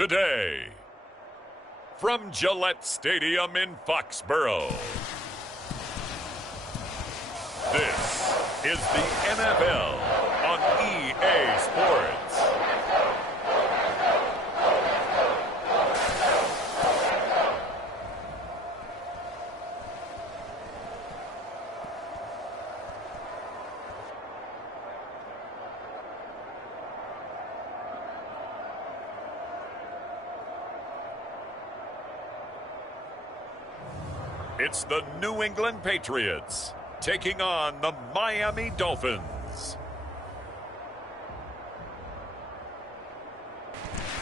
today. From Gillette Stadium in Foxborough, this is the NFL on EA Sports. It's the New England Patriots taking on the Miami Dolphins.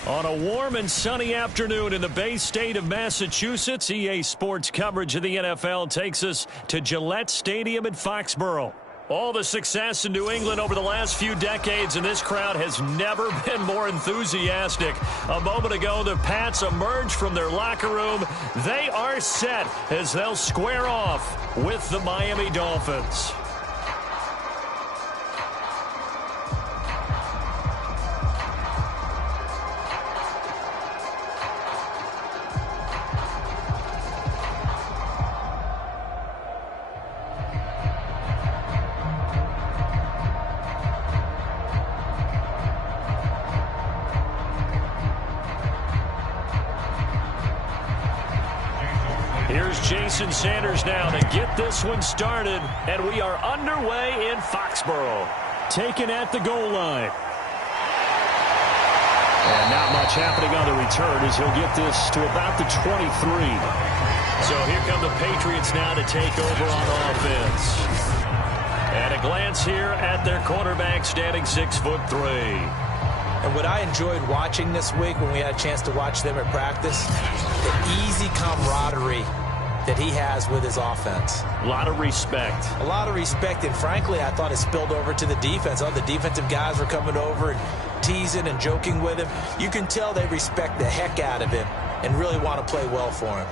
On a warm and sunny afternoon in the Bay State of Massachusetts, EA Sports coverage of the NFL takes us to Gillette Stadium in Foxborough. All the success in New England over the last few decades, and this crowd has never been more enthusiastic. A moment ago, the Pats emerged from their locker room. They are set as they'll square off with the Miami Dolphins. Here's Jason Sanders now to get this one started, and we are underway in Foxborough. Taken at the goal line. And not much happening on the return as he'll get this to about the 23. So here come the Patriots now to take over on offense. And a glance here at their quarterback standing 6'3". And what I enjoyed watching this week when we had a chance to watch them at practice, the easy camaraderie that he has with his offense. A lot of respect. A lot of respect, and frankly, I thought it spilled over to the defense. All the defensive guys were coming over and teasing and joking with him. You can tell they respect the heck out of him and really want to play well for him.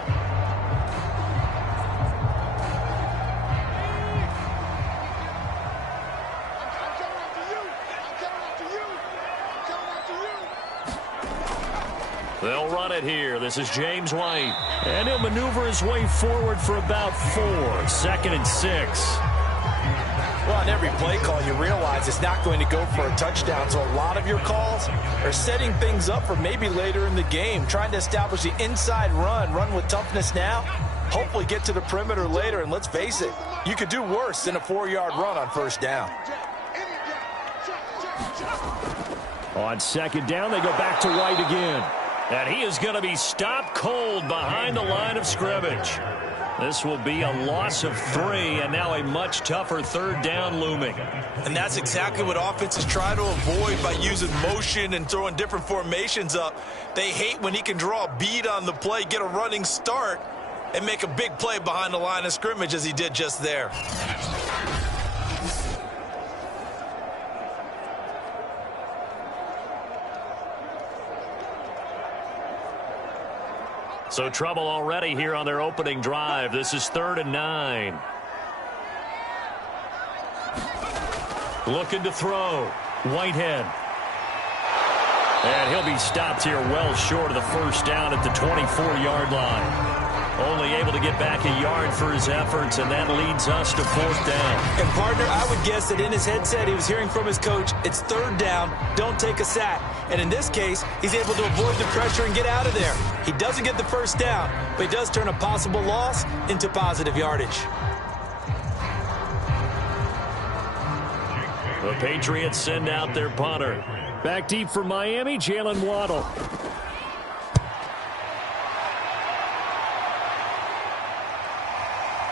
They'll run it here. This is James White. And he'll maneuver his way forward for about 4. 2nd and 6. Well, on every play call, you realize it's not going to go for a touchdown. So a lot of your calls are setting things up for maybe later in the game, trying to establish the inside run with toughness now, hopefully get to the perimeter later. And let's face it, you could do worse than a 4-yard run on first down. On 2nd down, they go back to White again. And he is going to be stopped cold behind the line of scrimmage. This will be a loss of 3, and now a much tougher 3rd down looming. And that's exactly what offenses try to avoid by using motion and throwing different formations up. They hate when he can draw a bead on the play, get a running start, and make a big play behind the line of scrimmage as he did just there. So trouble already here on their opening drive. This is 3rd and 9. Looking to throw. Whitehead. And he'll be stopped here well short of the first down at the 24-yard line. Only able to get back a yard for his efforts, and that leads us to 4th down. And, partner, I would guess that in his headset he was hearing from his coach, it's 3rd down, don't take a sack. And in this case, he's able to avoid the pressure and get out of there. He doesn't get the first down, but he does turn a possible loss into positive yardage. The Patriots send out their punter. Back deep for Miami, Jalen Waddle.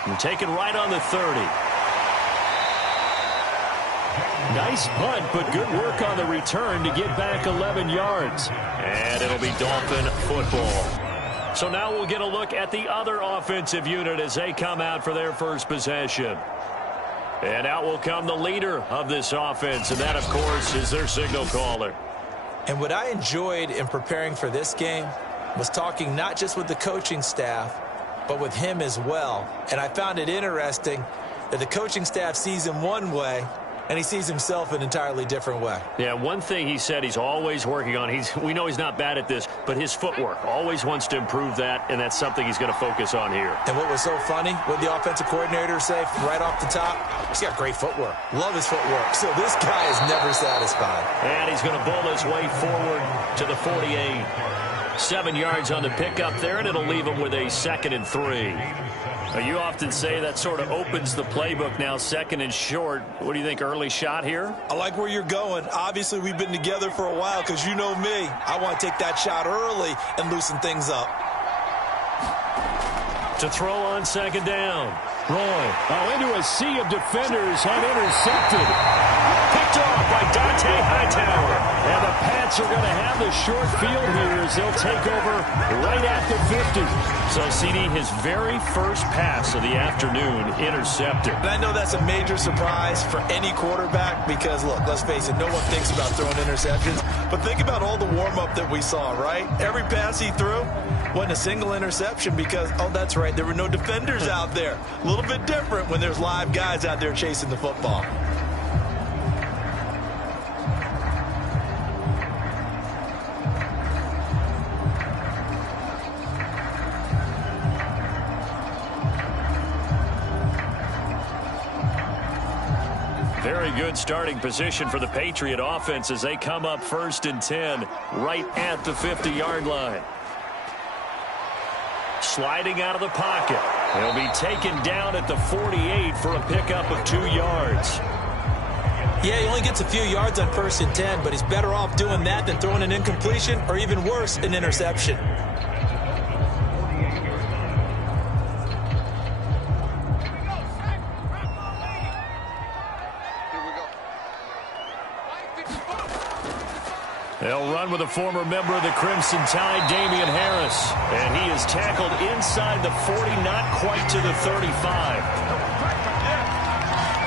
And taken right on the 30. Nice punt, but good work on the return to get back 11 yards. And it'll be Dolphin football. So now we'll get a look at the other offensive unit as they come out for their first possession. And out will come the leader of this offense, and that, of course, is their signal caller. And what I enjoyed in preparing for this game was talking not just with the coaching staff, but with him as well. And I found it interesting that the coaching staff sees him one way, and he sees himself an entirely different way. Yeah, one thing he said he's always working on, we know he's not bad at this, but his footwork, always wants to improve that, and that's something he's going to focus on here. And what was so funny, what the offensive coordinator said right off the top, he's got great footwork. Love his footwork. So this guy is never satisfied. And he's going to bull his way forward to the 48. 7 yards on the pickup there, and it'll leave him with a 2nd and 3. You often say that sort of opens the playbook now, 2nd and short. What do you think, early shot here? I like where you're going. Obviously, we've been together for a while because you know me. I want to take that shot early and loosen things up. To throw on 2nd down. Roy, into a sea of defenders and intercepted. Picked off by Dante Hightower. And the Pats are going to have the short field here as they'll take over right at the 50. So, CD, his very first pass of the afternoon intercepted. And I know that's a major surprise for any quarterback because, look, let's face it, no one thinks about throwing interceptions. But think about all the warm-up that we saw, right? Every pass he threw wasn't a single interception because, oh, that's right, there were no defenders out there. A little bit different when there's live guys out there chasing the football. Very good starting position for the Patriot offense as they come up 1st and 10 right at the 50-yard line. Sliding out of the pocket. He'll be taken down at the 48 for a pickup of 2 yards. Yeah, he only gets a few yards on 1st and 10, but he's better off doing that than throwing an incompletion or even worse, an interception. They'll run with a former member of the Crimson Tide, Damian Harris. And he is tackled inside the 40, not quite to the 35.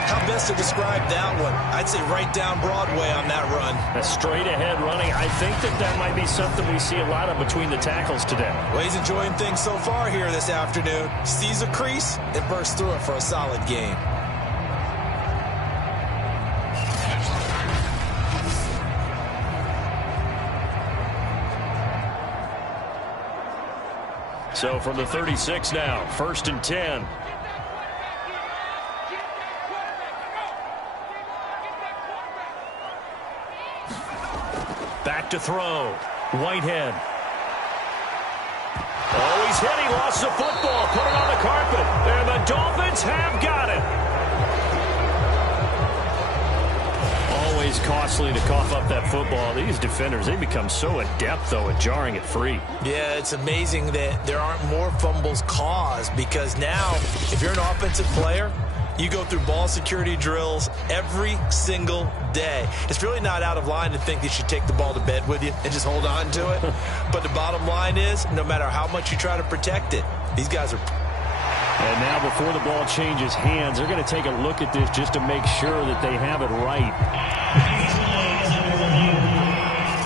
How best to describe that one? I'd say right down Broadway on that run. A straight ahead running. I think that might be something we see a lot of between the tackles today. Well, he's enjoying things so far here this afternoon. Sees a crease and bursts through it for a solid game. So from the 36 now, 1st and 10. Back to throw. Whitehead. Oh, he's hit. He lost the football. Put it on the carpet. And the Dolphins have got it. Always costly to cough up that football. These defenders, they become so adept, though, at jarring it free. Yeah, it's amazing that there aren't more fumbles caused because now, if you're an offensive player, you go through ball security drills every single day. It's really not out of line to think that you should take the ball to bed with you and just hold on to it. But the bottom line is, no matter how much you try to protect it, these guys are... And now before the ball changes hands, they're going to take a look at this just to make sure that they have it right.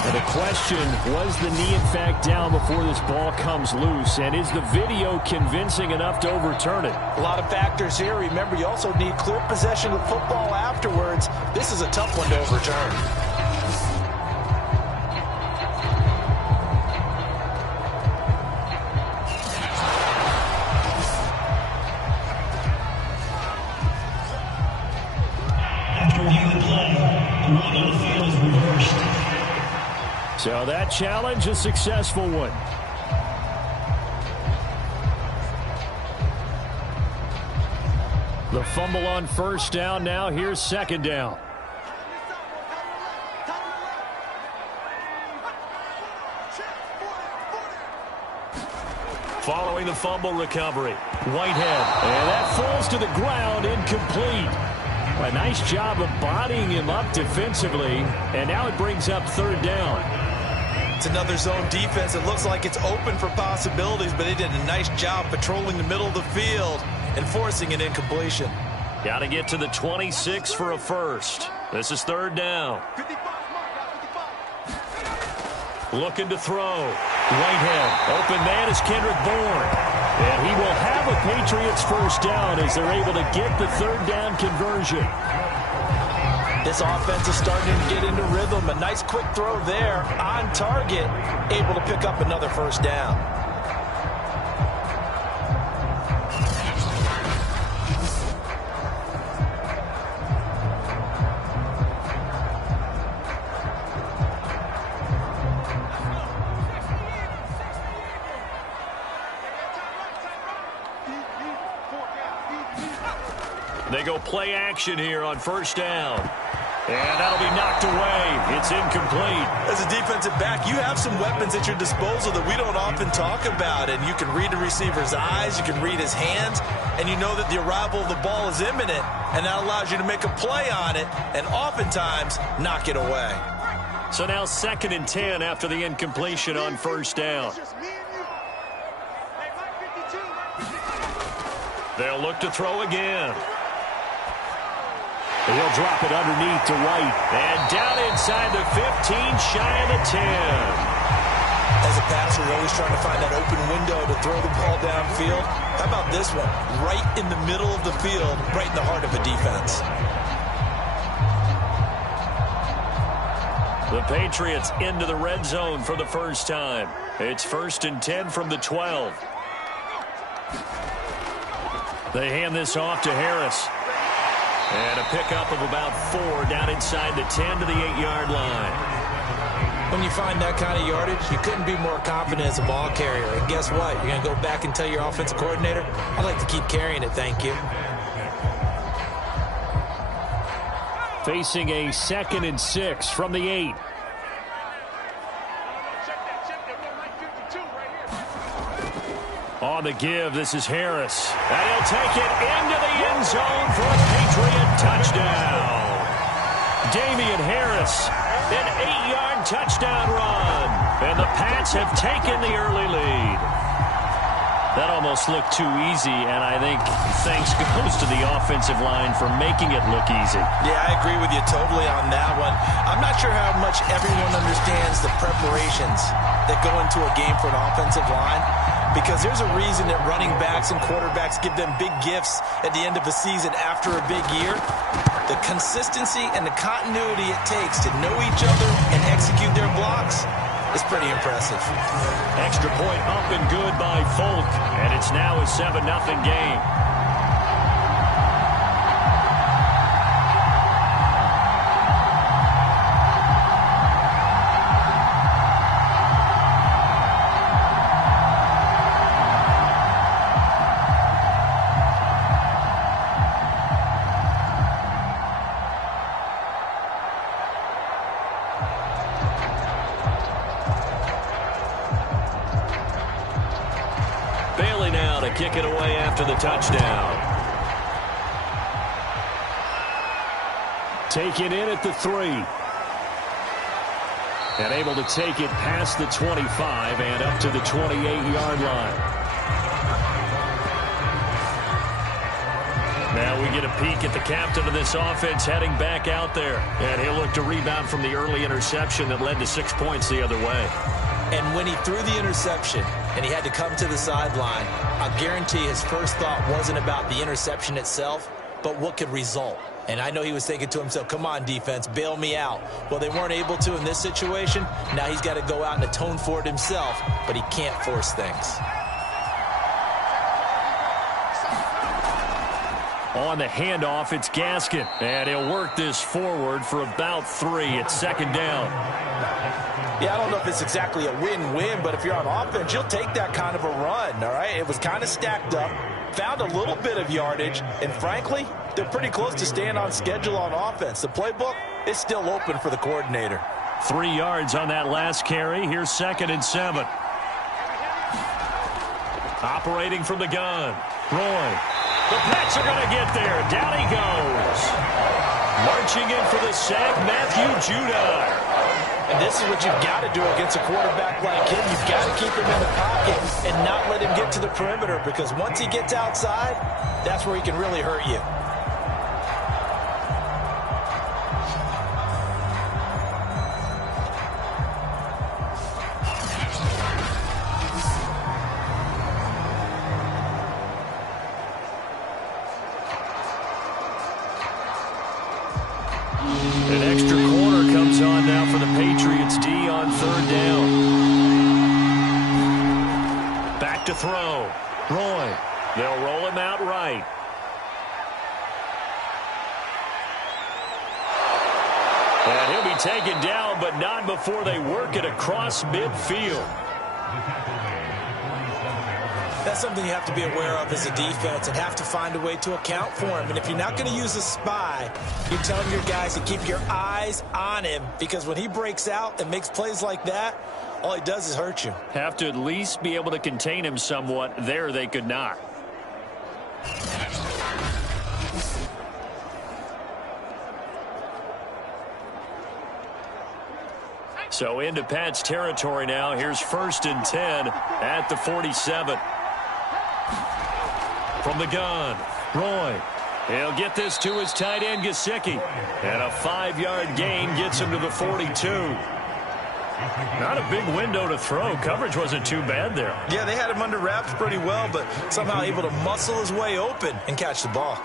And the question, was the knee in fact down before this ball comes loose? And is the video convincing enough to overturn it? A lot of factors here. Remember, you also need clear possession of football afterwards. This is a tough one to overturn. So that challenge, a successful one. The fumble on 1st down. Now here's 2nd down. Following the fumble recovery, Whitehead. And that falls to the ground, incomplete. A nice job of bodying him up defensively. And now it brings up 3rd down. It's another zone defense. It looks like it's open for possibilities, but they did a nice job patrolling the middle of the field and forcing an incompletion. Got to get to the 26 for a first. This is 3rd down. Looking to throw. Whitehead. Open man is Kendrick Bourne. And he will have a Patriots 1st down as they're able to get the 3rd down conversion. This offense is starting to get into rhythm. A nice quick throw there on target, able to pick up another first down. They go play action here on first down. And that'll be knocked away. It's incomplete. As a defensive back, you have some weapons at your disposal that we don't often talk about. And you can read the receiver's eyes, you can read his hands, and you know that the arrival of the ball is imminent. And that allows you to make a play on it and oftentimes knock it away. So now 2nd and 10 after the incompletion on first down. They'll look to throw again. He'll drop it underneath to White. And down inside the 15, shy of the 10. As a passer, you're always trying to find that open window to throw the ball downfield. How about this one? Right in the middle of the field, right in the heart of a defense. The Patriots into the red zone for the first time. It's 1st and 10 from the 12. They hand this off to Harris. And a pickup of about 4 down inside the 10 to the 8-yard line. When you find that kind of yardage, you couldn't be more confident as a ball carrier. And guess what? You're going to go back and tell your offensive coordinator, I'd like to keep carrying it, thank you. Facing a 2nd and 6 from the 8. On the give, this is Harris. And he'll take it into the end zone for a Patriot touchdown. Damian Harris, an 8-yard touchdown run. And the Pats have taken the early lead. That almost looked too easy, and I think thanks goes to the offensive line for making it look easy. Yeah, I agree with you totally on that one. I'm not sure how much everyone understands the preparations that go into a game for an offensive line, because there's a reason that running backs and quarterbacks give them big gifts at the end of a season after a big year. The consistency and the continuity it takes to know each other and execute their blocks is pretty impressive. Extra point up and good by Folk, and it's now a 7-0 game. Kick it away after the touchdown. Taken in at the 3. And able to take it past the 25 and up to the 28-yard line. Now we get a peek at the captain of this offense heading back out there. And he'll look to rebound from the early interception that led to 6 points the other way. And when he threw the interception and he had to come to the sideline, I guarantee his first thought wasn't about the interception itself, but what could result. And I know he was thinking to himself, come on, defense, bail me out. Well, they weren't able to in this situation. Now he's got to go out and atone for it himself, but he can't force things. On the handoff, it's Gaskin. And he'll work this forward for about 3. It's 2nd down. Yeah, I don't know if it's exactly a win-win, but if you're on offense, you'll take that kind of a run, all right? It was kind of stacked up, found a little bit of yardage, and frankly, they're pretty close to staying on schedule on offense. The playbook is still open for the coordinator. 3 yards on that last carry. Here's 2nd and 7. Operating from the gun. Roy. The Pats are going to get there. Down he goes. Marching in for the sack, Matthew Judon. And this is what you've got to do against a quarterback like him. You've got to keep him in the pocket and not let him get to the perimeter, because once he gets outside, that's where he can really hurt you. An extra corner comes on now for the Patriots D on 3rd down. Back to throw. Roy. They'll roll him out right. And he'll be taken down, but not before they work it across midfield. That's something you have to be aware of as a defense and have to find a way to account for him. And if you're not going to use a spy, you're telling your guys to keep your eyes on him, because when he breaks out and makes plays like that, all he does is hurt you. Have to at least be able to contain him somewhat. There they could not. So into Pat's territory now. Here's 1st and 10 at the 47. From the gun, Roy. He'll get this to his tight end, Gesicki. And a 5-yard gain gets him to the 42. Not a big window to throw. Coverage wasn't too bad there. Yeah, they had him under wraps pretty well, but somehow able to muscle his way open and catch the ball.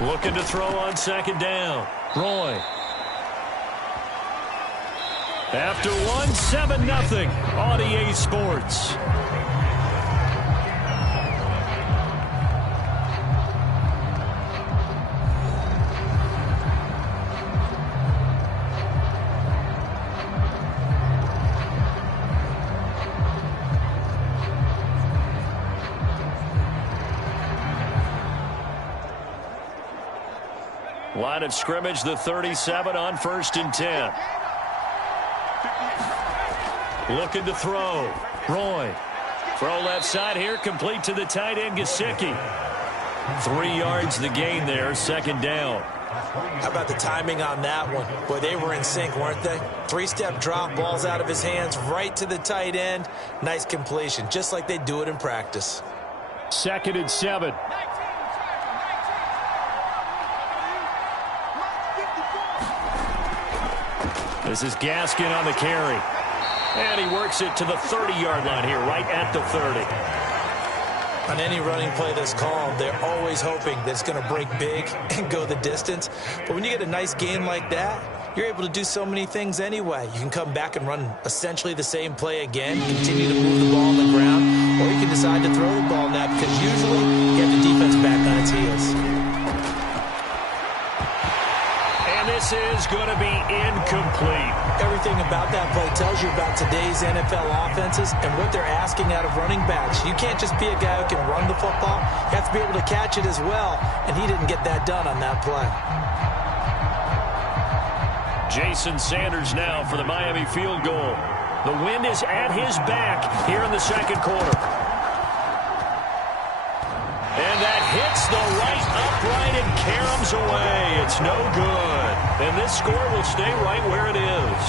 Looking to throw on 2nd down. Roy. After one, 7-0 on EA Sports. Line of scrimmage, the 37 on 1st and 10. Looking to throw. Roy. Throw left side here, complete to the tight end, Gesicki. 3 yards the gain there, 2nd down. How about the timing on that one? Boy, they were in sync, weren't they? 3-step drop, balls out of his hands, right to the tight end. Nice completion, just like they do it in practice. 2nd and 7. This is Gaskin on the carry. And he works it to the 30-yard line here, right at the 30. On any running play that's called, they're always hoping that it's going to break big and go the distance. But when you get a nice gain like that, you're able to do so many things anyway. You can come back and run essentially the same play again, continue to move the ball on the ground, or you can decide to throw the ball now, because usually you have the defense back on its heels. This is going to be incomplete. Everything about that play tells you about today's NFL offenses and what they're asking out of running backs. You can't just be a guy who can run the football. You have to be able to catch it as well, and he didn't get that done on that play. Jason Sanders now for the Miami field goal. The wind is at his back here in the 2nd quarter. And that hits the right upright and caroms away. It's no good. And this score will stay right where it is.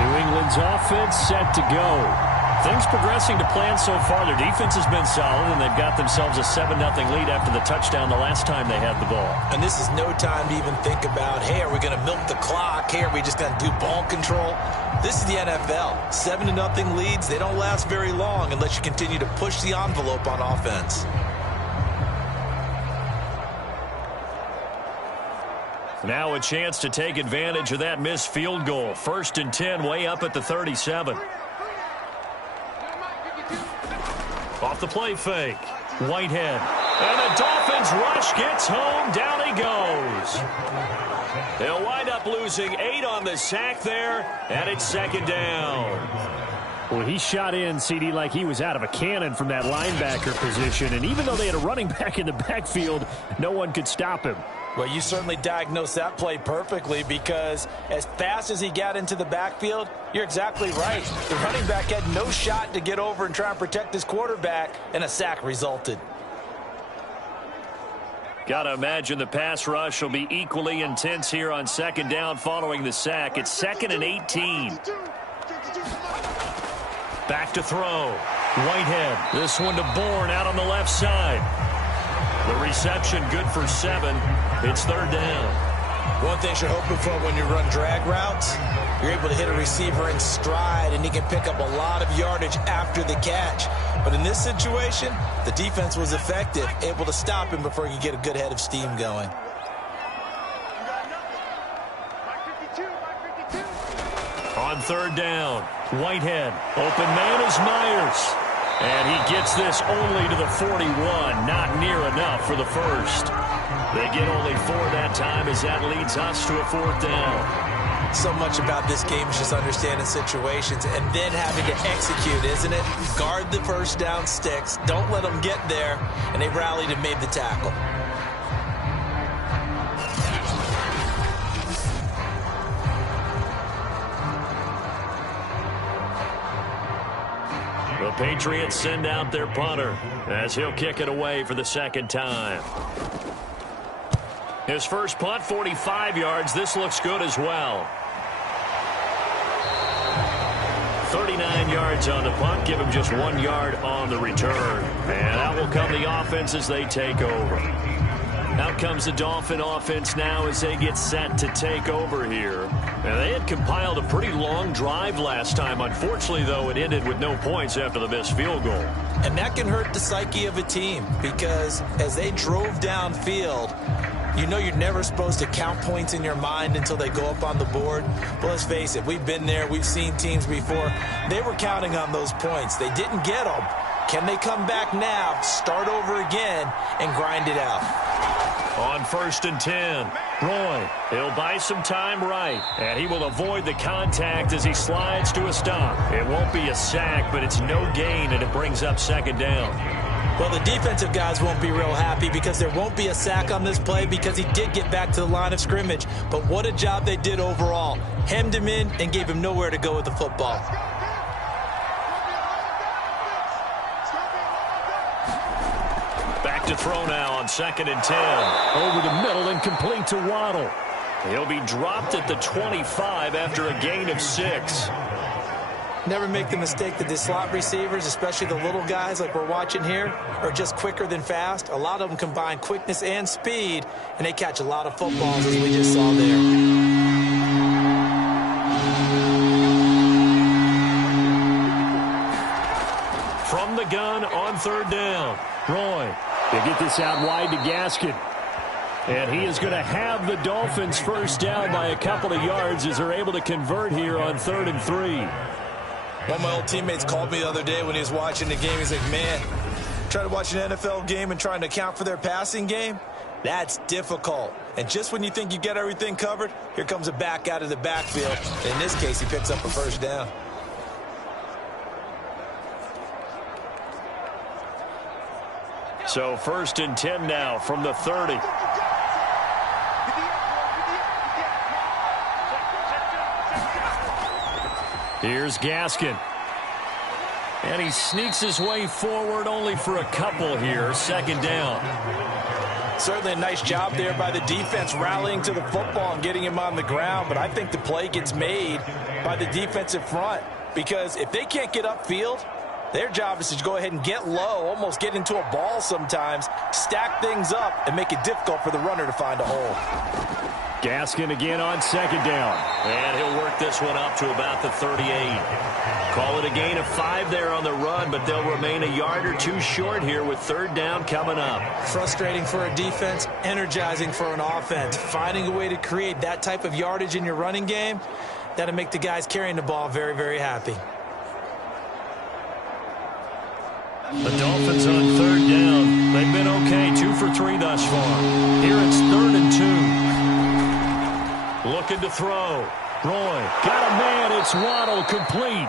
New England's offense set to go. Things progressing to plan so far. Their defense has been solid, and they've got themselves a 7-0 lead after the touchdown the last time they had the ball. And this is no time to even think about, hey, are we going to milk the clock? Hey, are we just going to do ball control? This is the NFL. 7-0 leads, they don't last very long unless you continue to push the envelope on offense. Now a chance to take advantage of that missed field goal. 1st and 10, way up at the 37. Off the play fake. Whitehead. And the Dolphins rush gets home. Down he goes. They'll wind up losing 8 on the sack there, and it's 2nd down. Well, he shot in, CD, like he was out of a cannon from that linebacker position. And even though they had a running back in the backfield, no one could stop him. Well, you certainly diagnosed that play perfectly, because as fast as he got into the backfield, you're exactly right. The running back had no shot to get over and try and protect his quarterback, and a sack resulted. Got to imagine the pass rush will be equally intense here on 2nd down following the sack. It's 2nd and 18. Back to throw. Whitehead. This one to Bourne out on the left side. The reception good for 7. It's third down. One thing you're hoping for when you run drag routes, you're able to hit a receiver in stride, and he can pick up a lot of yardage after the catch. But in this situation, the defense was effective, able to stop him before he could get a good head of steam going. On third down, Whitehead. Open man is Myers. And he gets this only to the 41. Not near enough for the first. They get only 4 that time as that leads us to a fourth down. So much about this game is just understanding situations and then having to execute, isn't it? Guard the first down sticks. Don't let them get there. And they rallied and made the tackle. The Patriots send out their punter as he'll kick it away for the second time. His first punt, 45 yards. This looks good as well. 39 yards on the punt. Give him just 1 yard on the return. And out will come the offense as they take over. Out comes the Dolphin offense now as they get set to take over here. And they had compiled a pretty long drive last time. Unfortunately, though, it ended with no points after the missed field goal. And that can hurt the psyche of a team because as they drove downfield, you know you're never supposed to count points in your mind until they go up on the board. But let's face it, we've been there. We've seen teams before. They were counting on those points. They didn't get them. Can they come back now, start over again, and grind it out? On 1st and 10, Roy, he'll buy some time right, and he will avoid the contact as he slides to a stop. It won't be a sack, but it's no gain, and it brings up second down. Well, the defensive guys won't be real happy because there won't be a sack on this play because he did get back to the line of scrimmage. But what a job they did overall. Hemmed him in and gave him nowhere to go with the football. Back to throw now on 2nd and 10. Over the middle and complete to Waddle. He'll be dropped at the 25 after a gain of 6. Never make the mistake that the slot receivers, especially the little guys like we're watching here, are just quicker than fast. A lot of them combine quickness and speed, and they catch a lot of footballs as we just saw there. From the gun on 3rd down, Roy. They get this out wide to Gaskin. And he is going to have the Dolphins first down by a couple of yards as they're able to convert here on 3rd and 3. One of my old teammates called me the other day when he was watching the game. He's like, man, trying to watch an NFL game and trying to account for their passing game, that's difficult. And just when you think you get everything covered, here comes a back out of the backfield. And in this case, he picks up a first down. So 1st and 10 now from the 30. Here's Gaskin. And he sneaks his way forward only for a couple here. 2nd down. Certainly a nice job there by the defense rallying to the football and getting him on the ground. But I think the play gets made by the defensive front. Because if they can't get upfield, their job is to go ahead and get low, almost get into a ball sometimes, stack things up, and make it difficult for the runner to find a hole. Gaskin again on 2nd down. And he'll work this one up to about the 38. Call it a gain of 5 there on the run, but they'll remain a yard or 2 short here with 3rd down coming up. Frustrating for a defense, energizing for an offense. Finding a way to create that type of yardage in your running game, that'll make the guys carrying the ball very, very happy. The Dolphins on 3rd down. They've been okay, 2 for 3 thus far. Here it's 3rd and 2. Looking to throw. Roy got a man. It's Waddle, complete.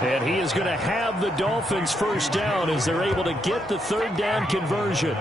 And he is going to have the Dolphins first down as they're able to get the 3rd down conversion.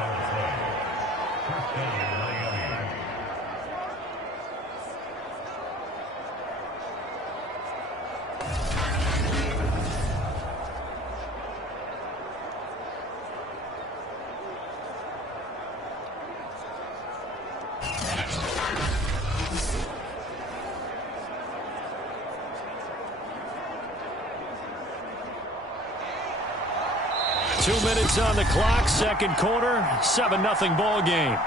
2 minutes on the clock, second quarter, 7-0 ball game.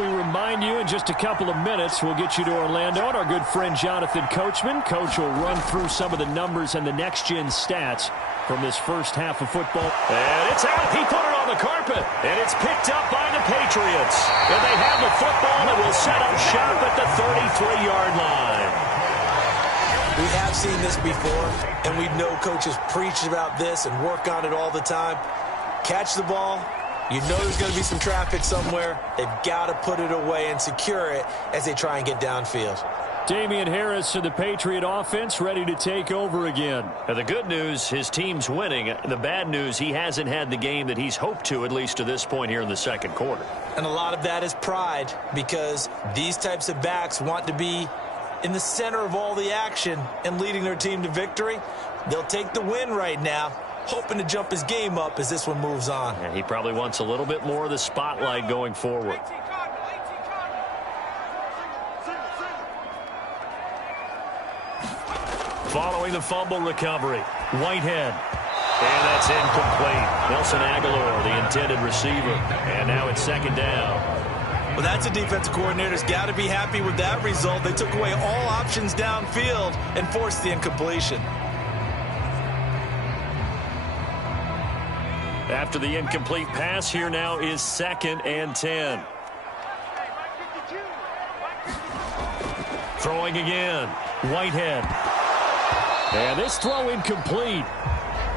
We remind you in just a couple of minutes, we'll get you to Orlando and our good friend Jonathan Coachman. Coach will run through some of the numbers and the next-gen stats from this first half of football. And it's out. He put it on the carpet. And it's picked up by the Patriots. And they have the football and will set up shop at the 33-yard line. We have seen this before, and we know coaches preach about this and work on it all the time. Catch the ball. You know there's going to be some traffic somewhere. They've got to put it away and secure it as they try and get downfield. Damian Harris of the Patriot offense ready to take over again. And the good news, his team's winning. The bad news, he hasn't had the game that he's hoped to, at least to this point here in the second quarter. And a lot of that is pride, because these types of backs want to be in the center of all the action and leading their team to victory. They'll take the win right now, hoping to jump his game up as this one moves on. And he probably wants a little bit more of the spotlight going forward. Following the fumble recovery, Whitehead. And that's incomplete. Nelson Aguilar, the intended receiver. And now it's second down. Well, that's a defensive coordinator's got to be happy with that result. They took away all options downfield and forced the incompletion. After the incomplete pass, here now is 2nd and 10. Throwing again, Whitehead. And this throw incomplete.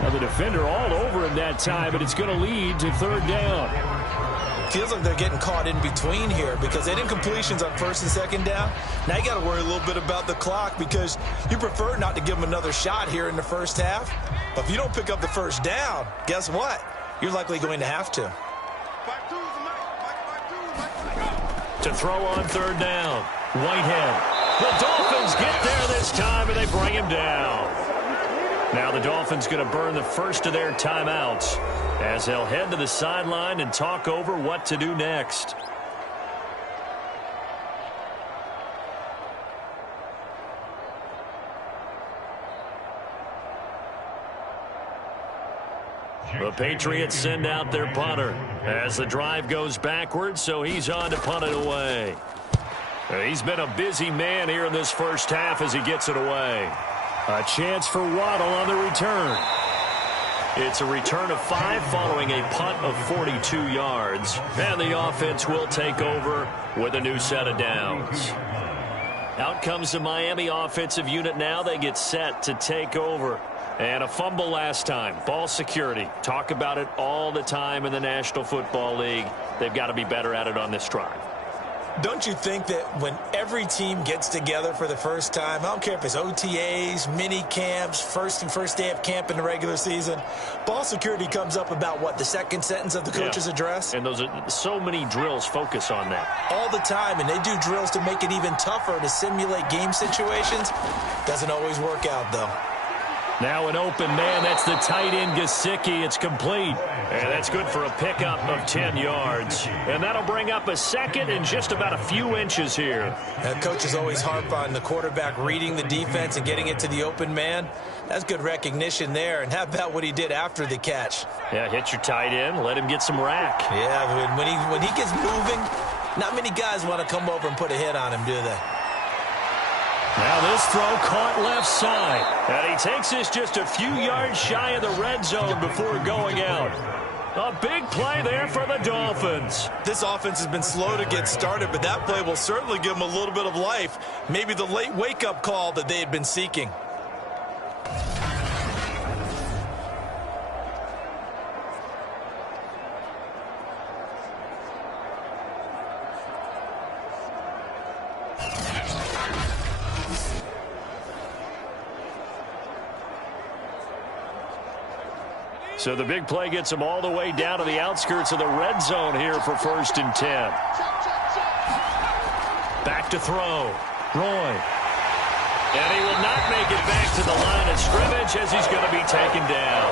Now the defender all over him that time, but it's going to lead to 3rd down. Feels like they're getting caught in between here, because that incompletion's on 1st and 2nd down. Now you got to worry a little bit about the clock, because you prefer not to give them another shot here in the first half. But if you don't pick up the 1st down, guess what? You're likely going to have to. To throw on 3rd down, Whitehead. The Dolphins get there this time, and they bring him down. Now the Dolphins going to burn the first of their timeouts as they'll head to the sideline and talk over what to do next. The Patriots send out their punter as the drive goes backwards, so he's on to punt it away. He's been a busy man here in this first half as he gets it away. A chance for Waddle on the return. It's a return of 5 following a punt of 42 yards. And the offense will take over with a new set of downs. Out comes the Miami offensive unit now. They get set to take over. And a fumble last time. Ball security. Talk about it all the time in the National Football League. They've got to be better at it on this drive. Don't you think that when every team gets together for the first time, I don't care if it's OTAs, mini camps, first day of camp in the regular season, ball security comes up about, what, the second sentence of the coach's address? And those are so many drills focus on that. All the time, and they do drills to make it even tougher to simulate game situations. Doesn't always work out, though. Now an open man. That's the tight end, Gesicki. It's complete. And that's good for a pickup of 10 yards. And that'll bring up a 2nd and just about a few inches here. Coaches always harp on the quarterback reading the defense and getting it to the open man. That's good recognition there. And how about what he did after the catch? Yeah, hit your tight end. Let him get some rack. Yeah, when he gets moving, not many guys want to come over and put a hit on him, do they? Now this throw caught left side. And he takes this just a few yards shy of the red zone before going out. A big play there for the Dolphins. This offense has been slow to get started, but that play will certainly give them a little bit of life. Maybe the late wake-up call that they had been seeking. So the big play gets them all the way down to the outskirts of the red zone here for 1st and 10. Back to throw. Roy. And he will not make it back to the line of scrimmage as he's going to be taken down.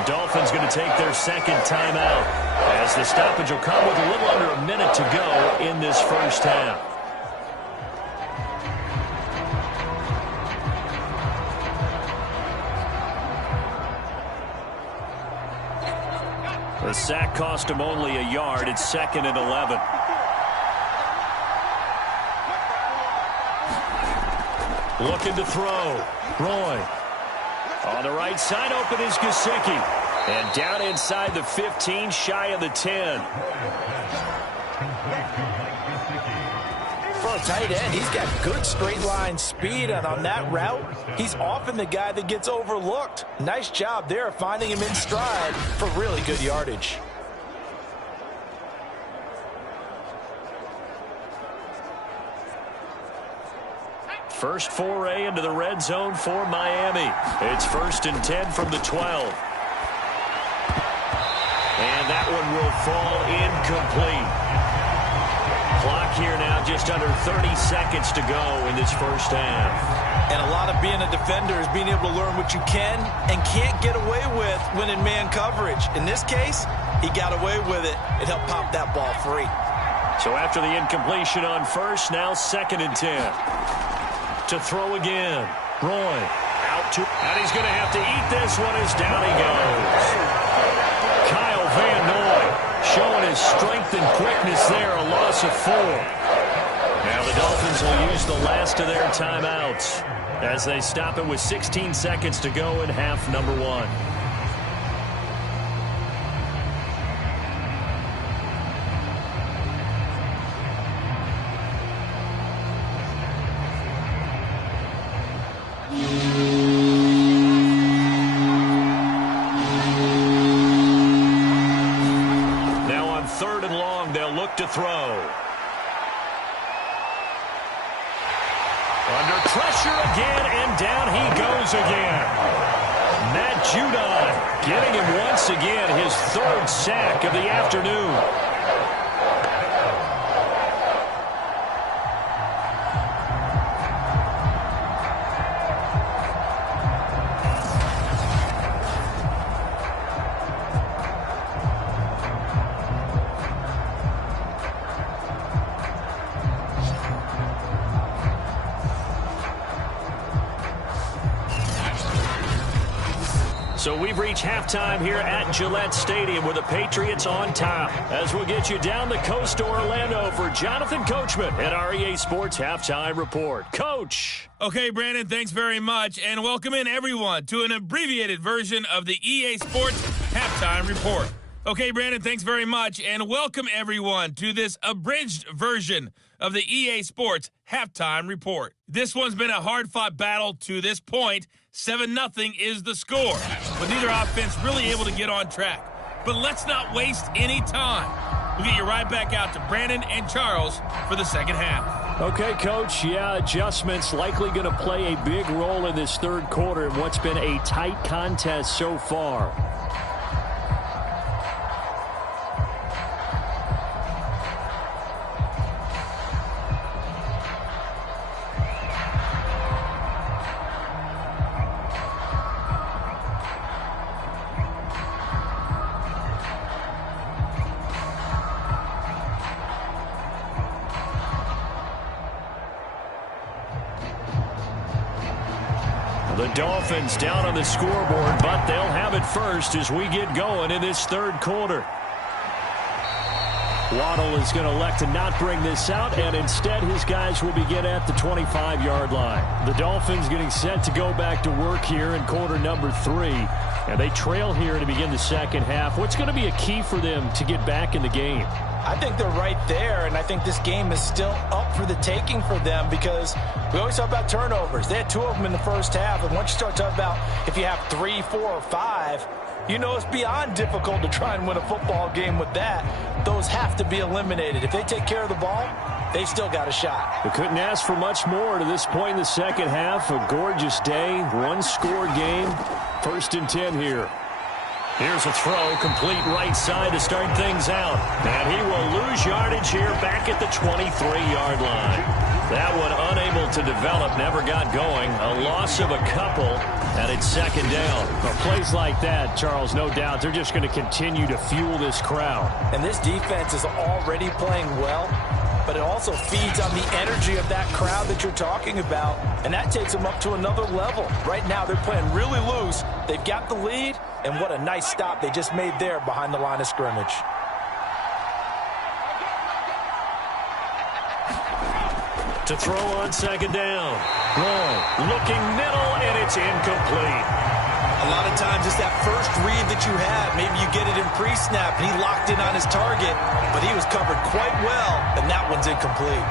The Dolphins going to take their second timeout as the stoppage will come with a little under a minute to go in this first half. The sack cost him only a yard. It's 2nd and 11. Looking to throw. Roy. On the right side, open is Gesicki. And down inside the 15, shy of the 10. For a tight end, he's got good straight line speed, and on that route, he's often the guy that gets overlooked. Nice job there finding him in stride for really good yardage. First foray into the red zone for Miami. It's 1st and 10 from the 12. And that one will fall incomplete. Clock here now just under 30 seconds to go in this first half. And a lot of being a defender is being able to learn what you can and can't get away with when in man coverage. In this case, he got away with it. It helped pop that ball free. So after the incompletion on first, now 2nd and 10. To throw again. Roy out to, and he's going to have to eat this one as down he goes. Kyle Van Noy showing his strength and quickness there, a loss of 4. Now the Dolphins will use the last of their timeouts as they stop it with 16 seconds to go in half number 1. To throw. Under pressure again, and down he goes again. Matt Judon getting him once again his 3rd sack of the afternoon. So we've reached halftime here at Gillette Stadium with the Patriots on top. As we'll get you down the coast to Orlando for Jonathan Coachman at our EA Sports Halftime Report. Coach. Okay, Brandon, thanks very much. And welcome in, everyone, to an abbreviated version of the EA Sports Halftime Report. Okay, Brandon, thanks very much. And welcome, everyone, to this abridged version of the EA Sports Halftime Report. This one's been a hard-fought battle to this point. 7-0 is the score, with neither offense really able to get on track. But let's not waste any time. We'll get you right back out to Brandon and Charles for the second half. Okay, Coach. Yeah, adjustments likely going to play a big role in this third quarter in what's been a tight contest so far. The Dolphins down on the scoreboard, but they'll have it first as we get going in this third quarter. Waddle is going to elect to not bring this out, and instead his guys will begin at the 25-yard line. The Dolphins getting set to go back to work here in quarter number 3, and they trail here to begin the second half. What's going to be a key for them to get back in the game? I think they're right there, and I think this game is still up for the taking for them because we always talk about turnovers. They had 2 of them in the first half, and once you start talking about if you have 3, 4, or 5, you know it's beyond difficult to try and win a football game with that. Those have to be eliminated. If they take care of the ball, they've still got a shot. They couldn't ask for much more to this point in the second half. A gorgeous day, one-score game. 1st and 10 here. Here's a throw, complete right side to start things out. And he will lose yardage here back at the 23-yard line. That one unable to develop, never got going. A loss of a couple, and it's second down. Well, plays like that, Charles, no doubt, they're just going to continue to fuel this crowd. And this defense is already playing well, but it also feeds on the energy of that crowd that you're talking about, and that takes them up to another level. Right now, they're playing really loose. They've got the lead, and what a nice stop they just made there behind the line of scrimmage. To throw on second down. Roy looking middle, and it's incomplete. A lot of times it's that first read that you have. Maybe you get it in pre-snap, and he locked in on his target, but he was covered quite well, and that one's incomplete.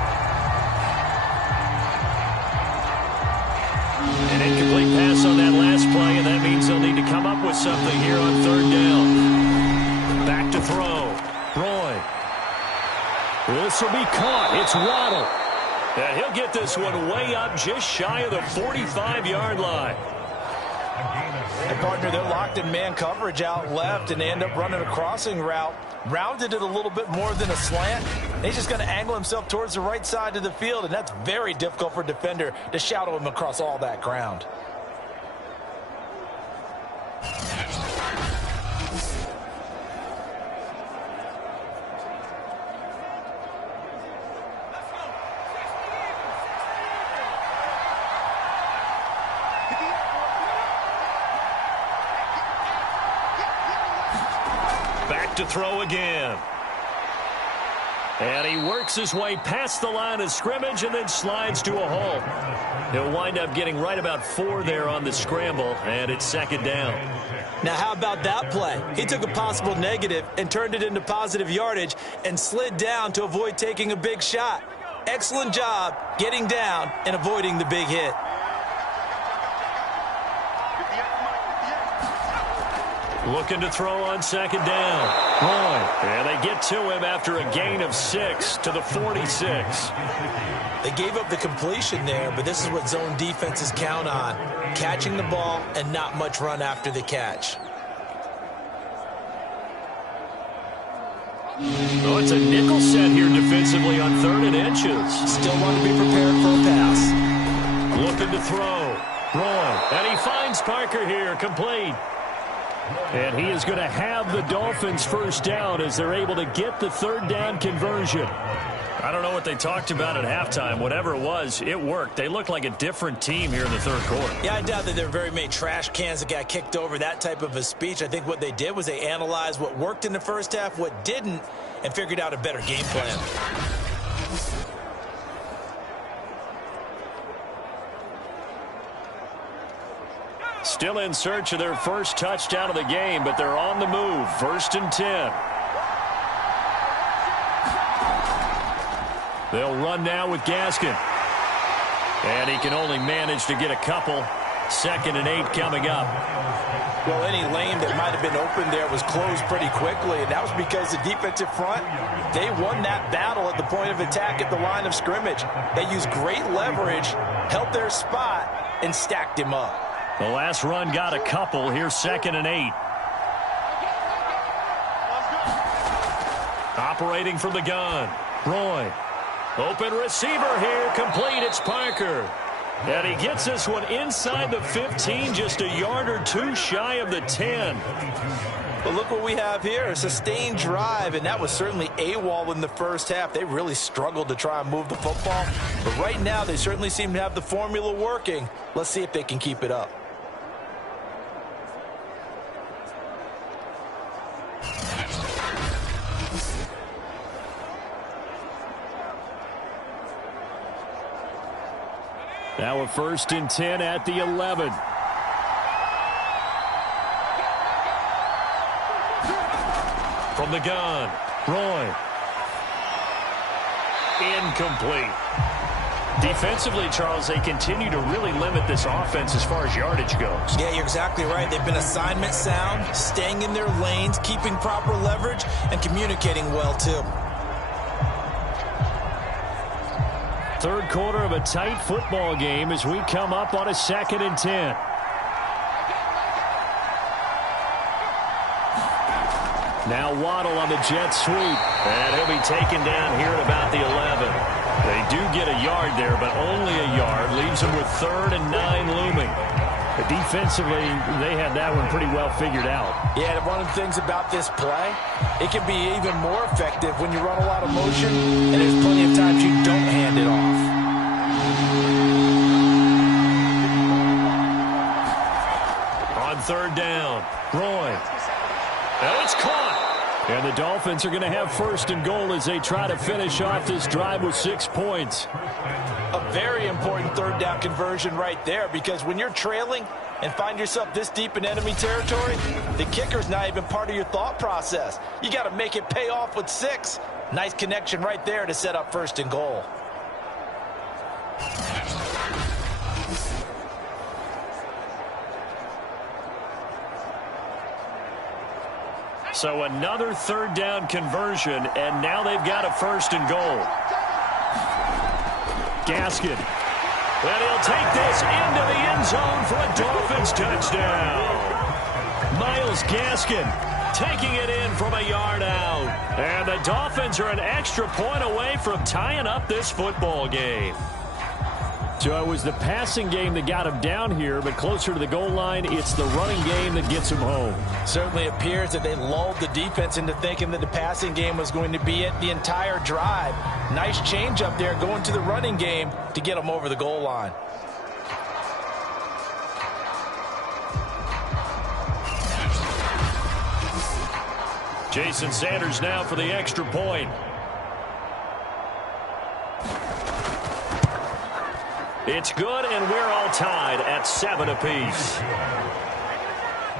An incomplete pass on that last play, and that means they'll need to come up with something here on third down. Back to throw. Roy. This will be caught. It's Waddle. And he'll get this one way up just shy of the 45-yard line. And partner, they're locked in man coverage out left, and they end up running a crossing route. Rounded it a little bit more than a slant. He's just going to angle himself towards the right side of the field, and that's very difficult for a defender to shadow him across all that ground. To throw again. And he works his way past the line of scrimmage and then slides to a halt. He'll wind up getting right about 4 there on the scramble, and it's second down. Now, how about that play? He took a possible negative and turned it into positive yardage and slid down to avoid taking a big shot. Excellent job getting down and avoiding the big hit. Looking to throw on second down. Roy. And they get to him after a gain of 6 to the 46. They gave up the completion there, but this is what zone defenses count on. Catching the ball and not much run after the catch. Oh, it's a nickel set here defensively on 3rd and inches. Still want to be prepared for a pass. Looking to throw. Roy. And he finds Parker here, complete. And he is going to have the Dolphins first down as they're able to get the 3rd down conversion. I don't know what they talked about at halftime. Whatever it was, it worked. They looked like a different team here in the 3rd quarter. Yeah, I doubt that there were very many trash cans that got kicked over, that type of a speech. I think what they did was they analyzed what worked in the first half, what didn't, and figured out a better game plan. Still in search of their first touchdown of the game, but they're on the move. 1st and 10. They'll run now with Gaskin. And he can only manage to get a couple. 2nd and 8 coming up. Well, any lane that might have been open there was closed pretty quickly, and that was because the defensive front, they won that battle at the point of attack at the line of scrimmage. They used great leverage, held their spot, and stacked him up. The last run got a couple. Here's 2nd and 8. Operating from the gun. Roy. Open receiver here. Complete. It's Parker. And he gets this one inside the 15, just a yard or 2 shy of the 10. But look what we have here, a sustained drive, and that was certainly AWOL in the first half. They really struggled to try and move the football. But right now, they certainly seem to have the formula working. Let's see if they can keep it up. Now a 1st and 10 at the 11. From the gun, Roy. Incomplete. Defensively, Charles, they continue to really limit this offense as far as yardage goes. Yeah, you're exactly right. They've been assignment sound, staying in their lanes, keeping proper leverage, and communicating well, too. 3rd quarter of a tight football game as we come up on a 2nd and 10. Now Waddle on the jet sweep. And he'll be taken down here at about the 11. They do get a yard there, but only a yard. Leaves them with 3rd and 9 looming. But defensively, they had that one pretty well figured out. Yeah, and one of the things about this play, it can be even more effective when you run a lot of motion, and there's plenty of times you don't hand it off. On 3rd down, Roy. Now it's caught. And the Dolphins are going to have 1st and goal as they try to finish off this drive with 6 points. A very important 3rd down conversion right there, because when you're trailing and find yourself this deep in enemy territory, the kicker's not even part of your thought process. You got to make it pay off with 6. Nice connection right there to set up 1st and goal. So another 3rd down conversion, and now they've got a 1st and goal. Gaskin. And he'll take this into the end zone for a Dolphins touchdown. Myles Gaskin taking it in from a yard out. And the Dolphins are an extra point away from tying up this football game. So it was the passing game that got him down here, but closer to the goal line, it's the running game that gets him home. Certainly appears that they lulled the defense into thinking that the passing game was going to be it the entire drive. Nice change up there going to the running game to get them over the goal line. Jason Sanders now for the extra point. It's good, and we're all tied at 7 apiece.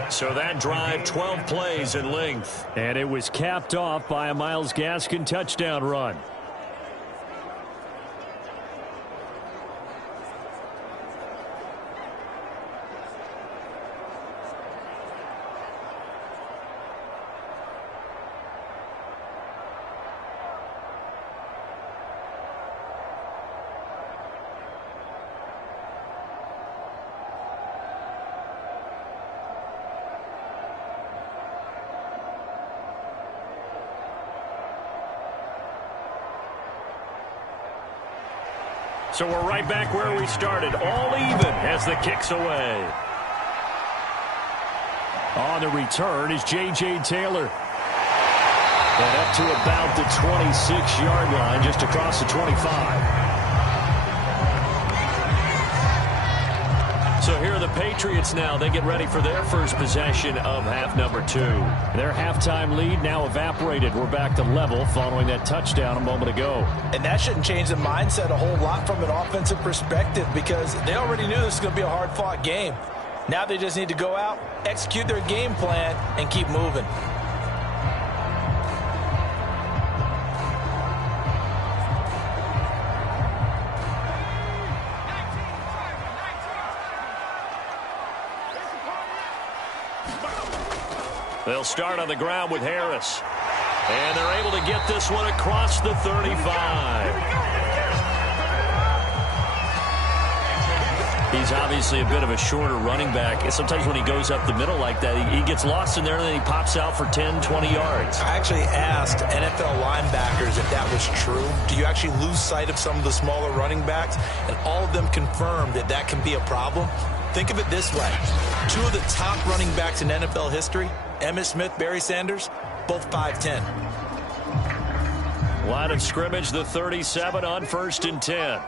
So that drive, 12 plays in length. And it was capped off by a Myles Gaskin touchdown run. So we're right back where we started, all even as the kick's away. On the return is J.J. Taylor. And up to about the 26-yard line, just across the 25. So here are the Patriots now. They get ready for their first possession of half number 2. Their halftime lead now evaporated. We're back to level following that touchdown a moment ago. And that shouldn't change the mindset a whole lot from an offensive perspective, because they already knew this was going to be a hard-fought game. Now they just need to go out, execute their game plan, and keep moving. They'll start on the ground with Harris. And they're able to get this one across the 35. He's obviously a bit of a shorter running back. And sometimes when he goes up the middle like that, he gets lost in there and then he pops out for 10, 20 yards. I actually asked NFL linebackers if that was true. Do you actually lose sight of some of the smaller running backs? And all of them confirmed that that can be a problem. Think of it this way. 2 of the top running backs in NFL history, Emmitt Smith, Barry Sanders, both 5'10". Line of scrimmage, the 37 on 1st and 10.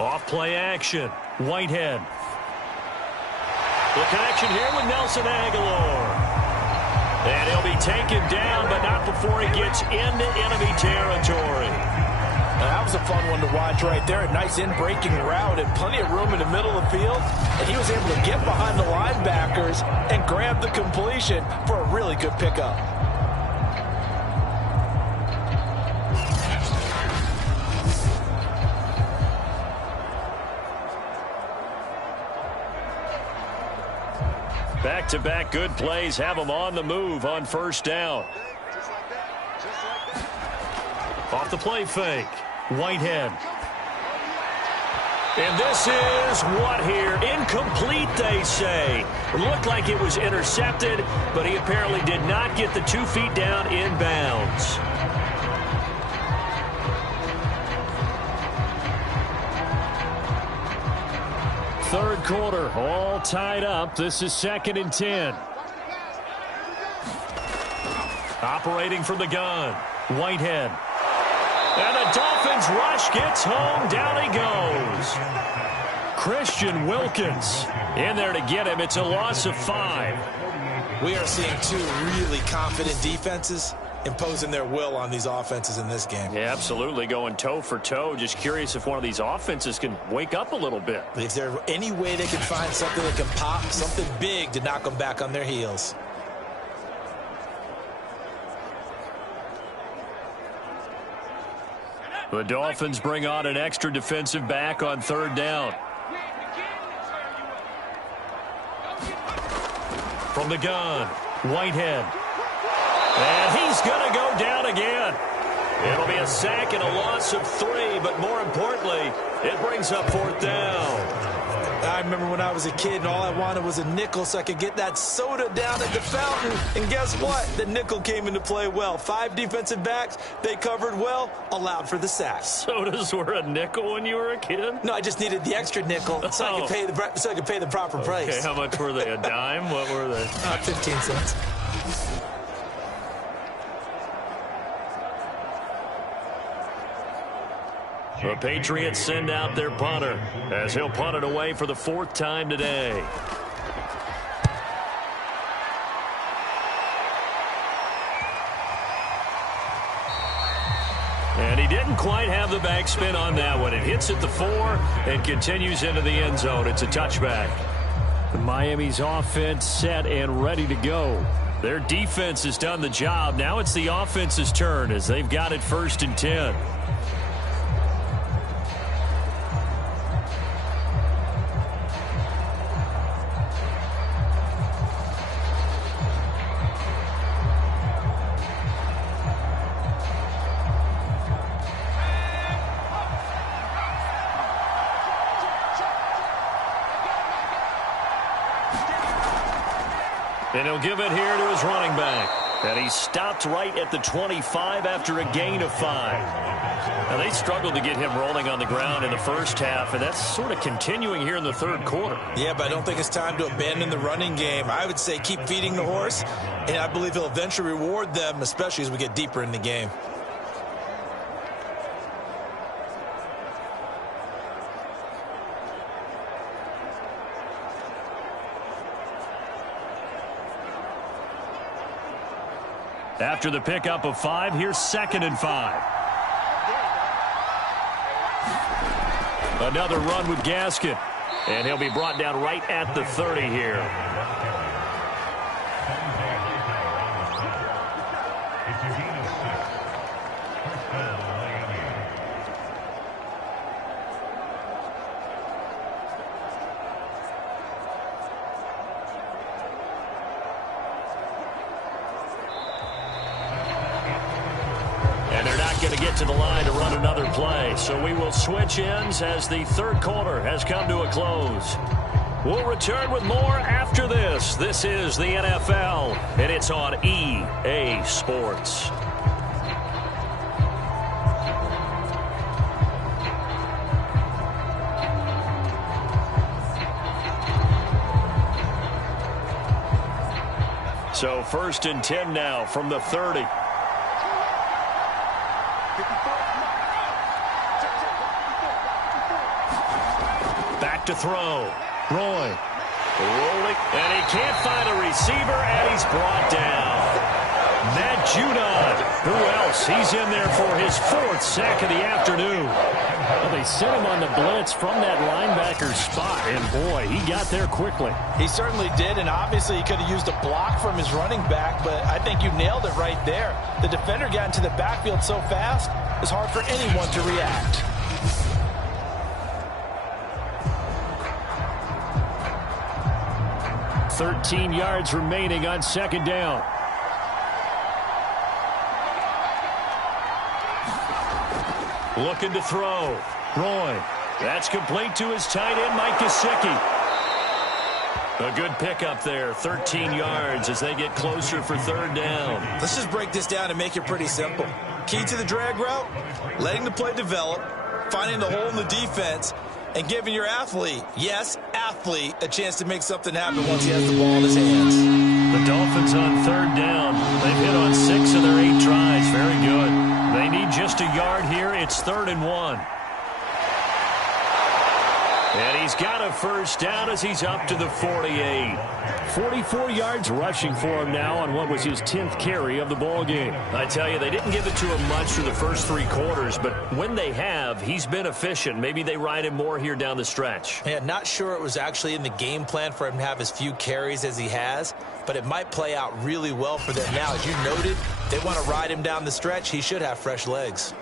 Off play action. Whitehead. The connection here with Nelson Aguilar. And he'll be taken down, but not before he gets into enemy territory. That was a fun one to watch right there. A nice in-breaking route and plenty of room in the middle of the field. And he was able to get behind the linebackers and grab the completion for a really good pickup. Back-to-back good plays have them on the move on 1st down. Off the play fake. Whitehead. And this is what here? Incomplete, they say. It looked like it was intercepted, but he apparently did not get the 2 feet down in bounds. Third quarter, all tied up. This is 2nd and 10. Operating from the gun, Whitehead. And the Dolphins rush gets home. Down he goes. Christian Wilkins in there to get him. It's a loss of 5. We are seeing 2 really confident defenses imposing their will on these offenses in this game. Yeah, absolutely, going toe for toe. Just curious if one of these offenses can wake up a little bit. If there's any way they can find something that can pop, something big to knock them back on their heels. The Dolphins bring on an extra defensive back on 3rd down. From the gun, Whitehead. And he's going to go down again. It'll be a sack and a loss of 3, but more importantly, it brings up 4th down. I remember when I was a kid and all I wanted was a nickel so I could get that soda down at the fountain. And guess what? The nickel came into play well. 5 defensive backs, they covered well, allowed for the sack. Sodas were a nickel when you were a kid? No, I just needed the extra nickel so I could pay the proper price. Okay, how much were they? A dime? What were they? 15 cents. The Patriots send out their punter as he'll punt it away for the 4th time today. And he didn't quite have the backspin on that one. It hits at the 4 and continues into the end zone. It's a touchback. Miami's offense set and ready to go. Their defense has done the job. Now it's the offense's turn as they've got it 1st and 10. And he'll give it here to his running back. And he stopped right at the 25 after a gain of 5. Now, they struggled to get him rolling on the ground in the first half, and that's sort of continuing here in the 3rd quarter. Yeah, but I don't think it's time to abandon the running game. I would say keep feeding the horse, and I believe he'll eventually reward them, especially as we get deeper in the game. After the pickup of 5, here's 2nd and 5. Another run with Gaskin. And he'll be brought down right at the 30 here. Going to get to the line to run another play. So we will switch ends as the 3rd quarter has come to a close. We'll return with more after this. This is the NFL, and it's on EA Sports. So 1st and 10 now from the 30. Back to throw. Roy. Rolling. And he can't find a receiver, and he's brought down. Matt Judon. Who else? He's in there for his 4th sack of the afternoon. Well, they sent him on the blitz from that linebacker spot, and boy, he got there quickly. He certainly did, and obviously he could have used a block from his running back, but I think you nailed it right there. The defender got into the backfield so fast, it's hard for anyone to react. $13 yards remaining on 2nd down. Looking to throw. Roy. That's complete to his tight end, Mike Gesicki. A good pickup there, 13 yards as they get closer for third down. Let's just break this down and make it pretty simple. Key to the drag route, letting the play develop, finding the hole in the defense, and giving your athlete, yes, athlete, a chance to make something happen once he has the ball in his hands. The Dolphins on third down. They've hit on 6 of their 8 tries. Very good. They need just a yard here. It's 3rd and 1. And he's got a first down as he's up to the 48. 44 yards rushing for him now on what was his 10th carry of the ball game. I tell you, they didn't give it to him much through the first 3 quarters, but when they have, he's been efficient. Maybe they ride him more here down the stretch. Yeah, not sure it was actually in the game plan for him to have as few carries as he has, but it might play out really well for them now. As you noted, they want to ride him down the stretch. He should have fresh legs.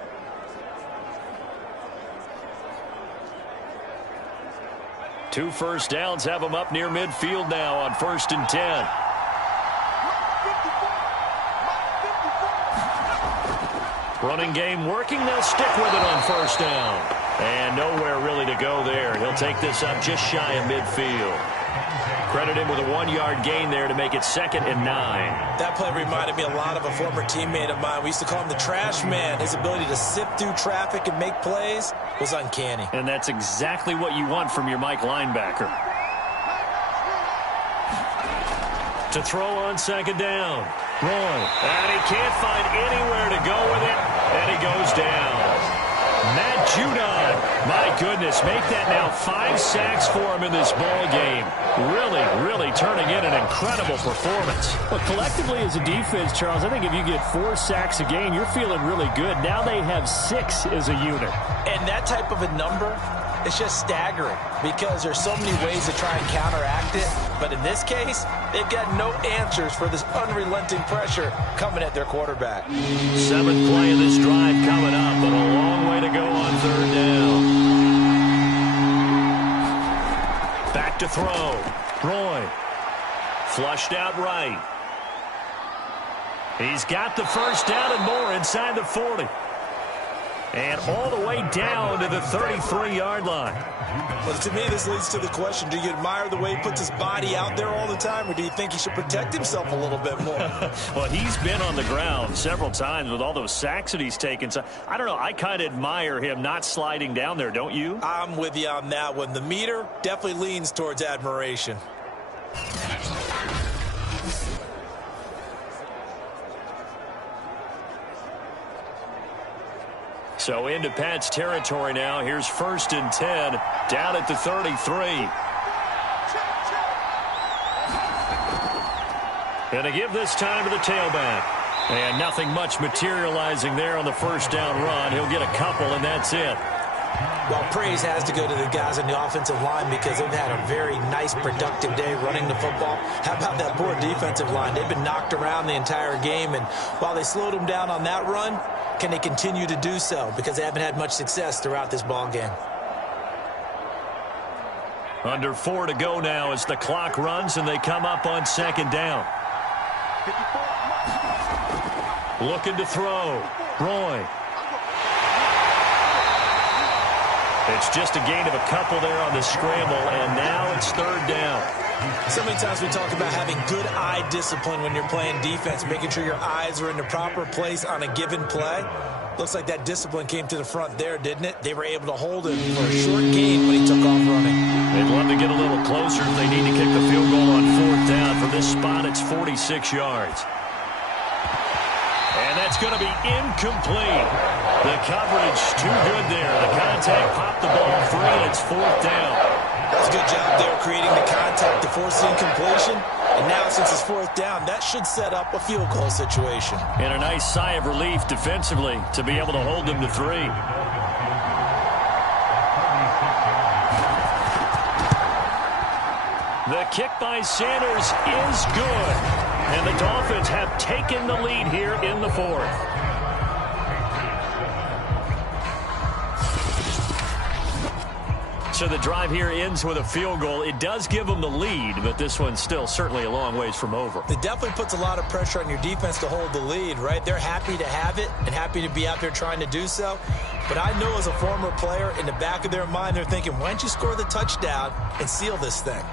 Two first downs have him up near midfield now on 1st and 10. Running game working. They'll stick with it on 1st down. And nowhere really to go there. He'll take this up just shy of midfield. Credit him with a 1-yard gain there to make it 2nd and 9. That play reminded me a lot of a former teammate of mine. We used to call him the trash man. His ability to sift through traffic and make plays was uncanny. And that's exactly what you want from your Mike linebacker. To throw on 2nd down. Roy. And he can't find anywhere to go with it. And he goes down. Matt Judon, my goodness, make that now 5 sacks for him in this ball game. Really turning in an incredible performance. But collectively as a defense, Charles, I think if you get 4 sacks a game, you're feeling really good. Now they have 6 as a unit. And that type of a number, it's just staggering because there's so many ways to try and counteract it. But in this case, they've got no answers for this unrelenting pressure coming at their quarterback. 7th play of this drive coming up, but a long way to go on 3rd down. Back to throw. Roy. Flushed out right. He's got the first down and more inside the 40. And all the way down to the 33-yard line. Well, to me, this leads to the question, do you admire the way he puts his body out there all the time, or do you think he should protect himself a little bit more? Well, he's been on the ground several times with all those sacks that he's taken. So, I don't know, I kind of admire him not sliding down there, don't you? I'm with you on that one. The meter definitely leans towards admiration. So into Pat's territory now. Here's 1st and 10 down at the 33. And to give this time to the tailback. And nothing much materializing there on the 1st down run. He'll get a couple, and that's it. Well, praise has to go to the guys on the offensive line because they've had a very nice, productive day running the football. How about that poor defensive line? They've been knocked around the entire game, and while they slowed them down on that run, can they continue to do so? Because they haven't had much success throughout this ball game. Under 4 to go now as the clock runs, and they come up on 2nd down. Looking to throw. Roy. It's just a gain of a couple there on the scramble, and now it's 3rd down. So many times we talk about having good eye discipline when you're playing defense, making sure your eyes are in the proper place on a given play. Looks like that discipline came to the front there, didn't it? They were able to hold him for a short gain when he took off running. They'd love to get a little closer if they need to kick the field goal on 4th down. From this spot, it's 46 yards. And that's going to be incomplete. The coverage too good there. The contact popped the ball free, and it's 4th down. That's a good job there creating the contact to force the incompletion. And now since it's 4th down, that should set up a field goal situation. And a nice sigh of relief defensively to be able to hold them to 3. The kick by Sanders is good. And the Dolphins have taken the lead here in the 4th. So the drive here ends with a field goal. It does give them the lead, but this one's still certainly a long ways from over. It definitely puts a lot of pressure on your defense to hold the lead, right? They're happy to have it and happy to be out there trying to do so. But I know as a former player, in the back of their mind, they're thinking, why don't you score the touchdown and seal this thing?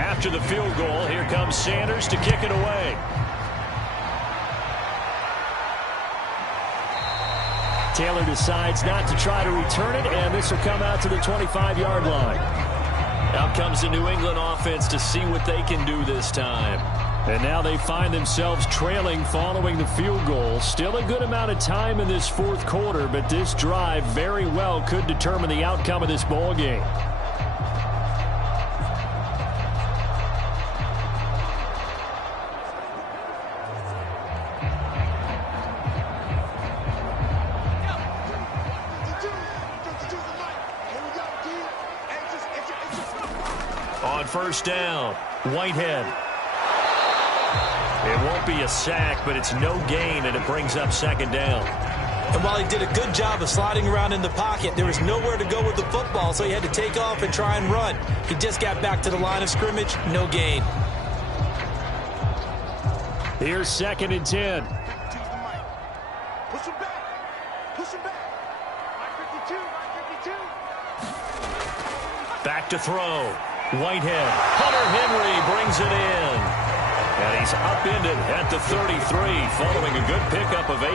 After the field goal, here comes Sanders to kick it away. Taylor decides not to try to return it, and this will come out to the 25-yard line. Out comes the New England offense to see what they can do this time. And now they find themselves trailing following the field goal. Still a good amount of time in this fourth quarter, but this drive very well could determine the outcome of this ball game. On first down, Whitehead. It won't be a sack, but it's no gain, and it brings up second down. And while he did a good job of sliding around in the pocket, there was nowhere to go with the football, so he had to take off and try and run. He just got back to the line of scrimmage, no gain. Here's 2nd and 10. Push him back. Push him back. 552. Back to throw. Whitehead. Hunter Henry brings it in. And he's upended at the 33 following a good pickup of 8.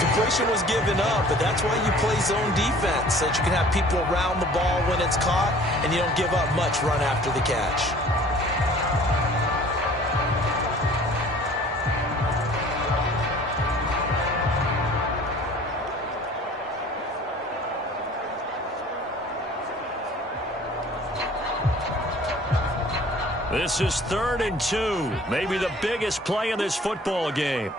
Completion was given up, but that's why you play zone defense, so that you can have people around the ball when it's caught, and you don't give up much run after the catch. This is 3rd and 2. Maybe the biggest play in this football game.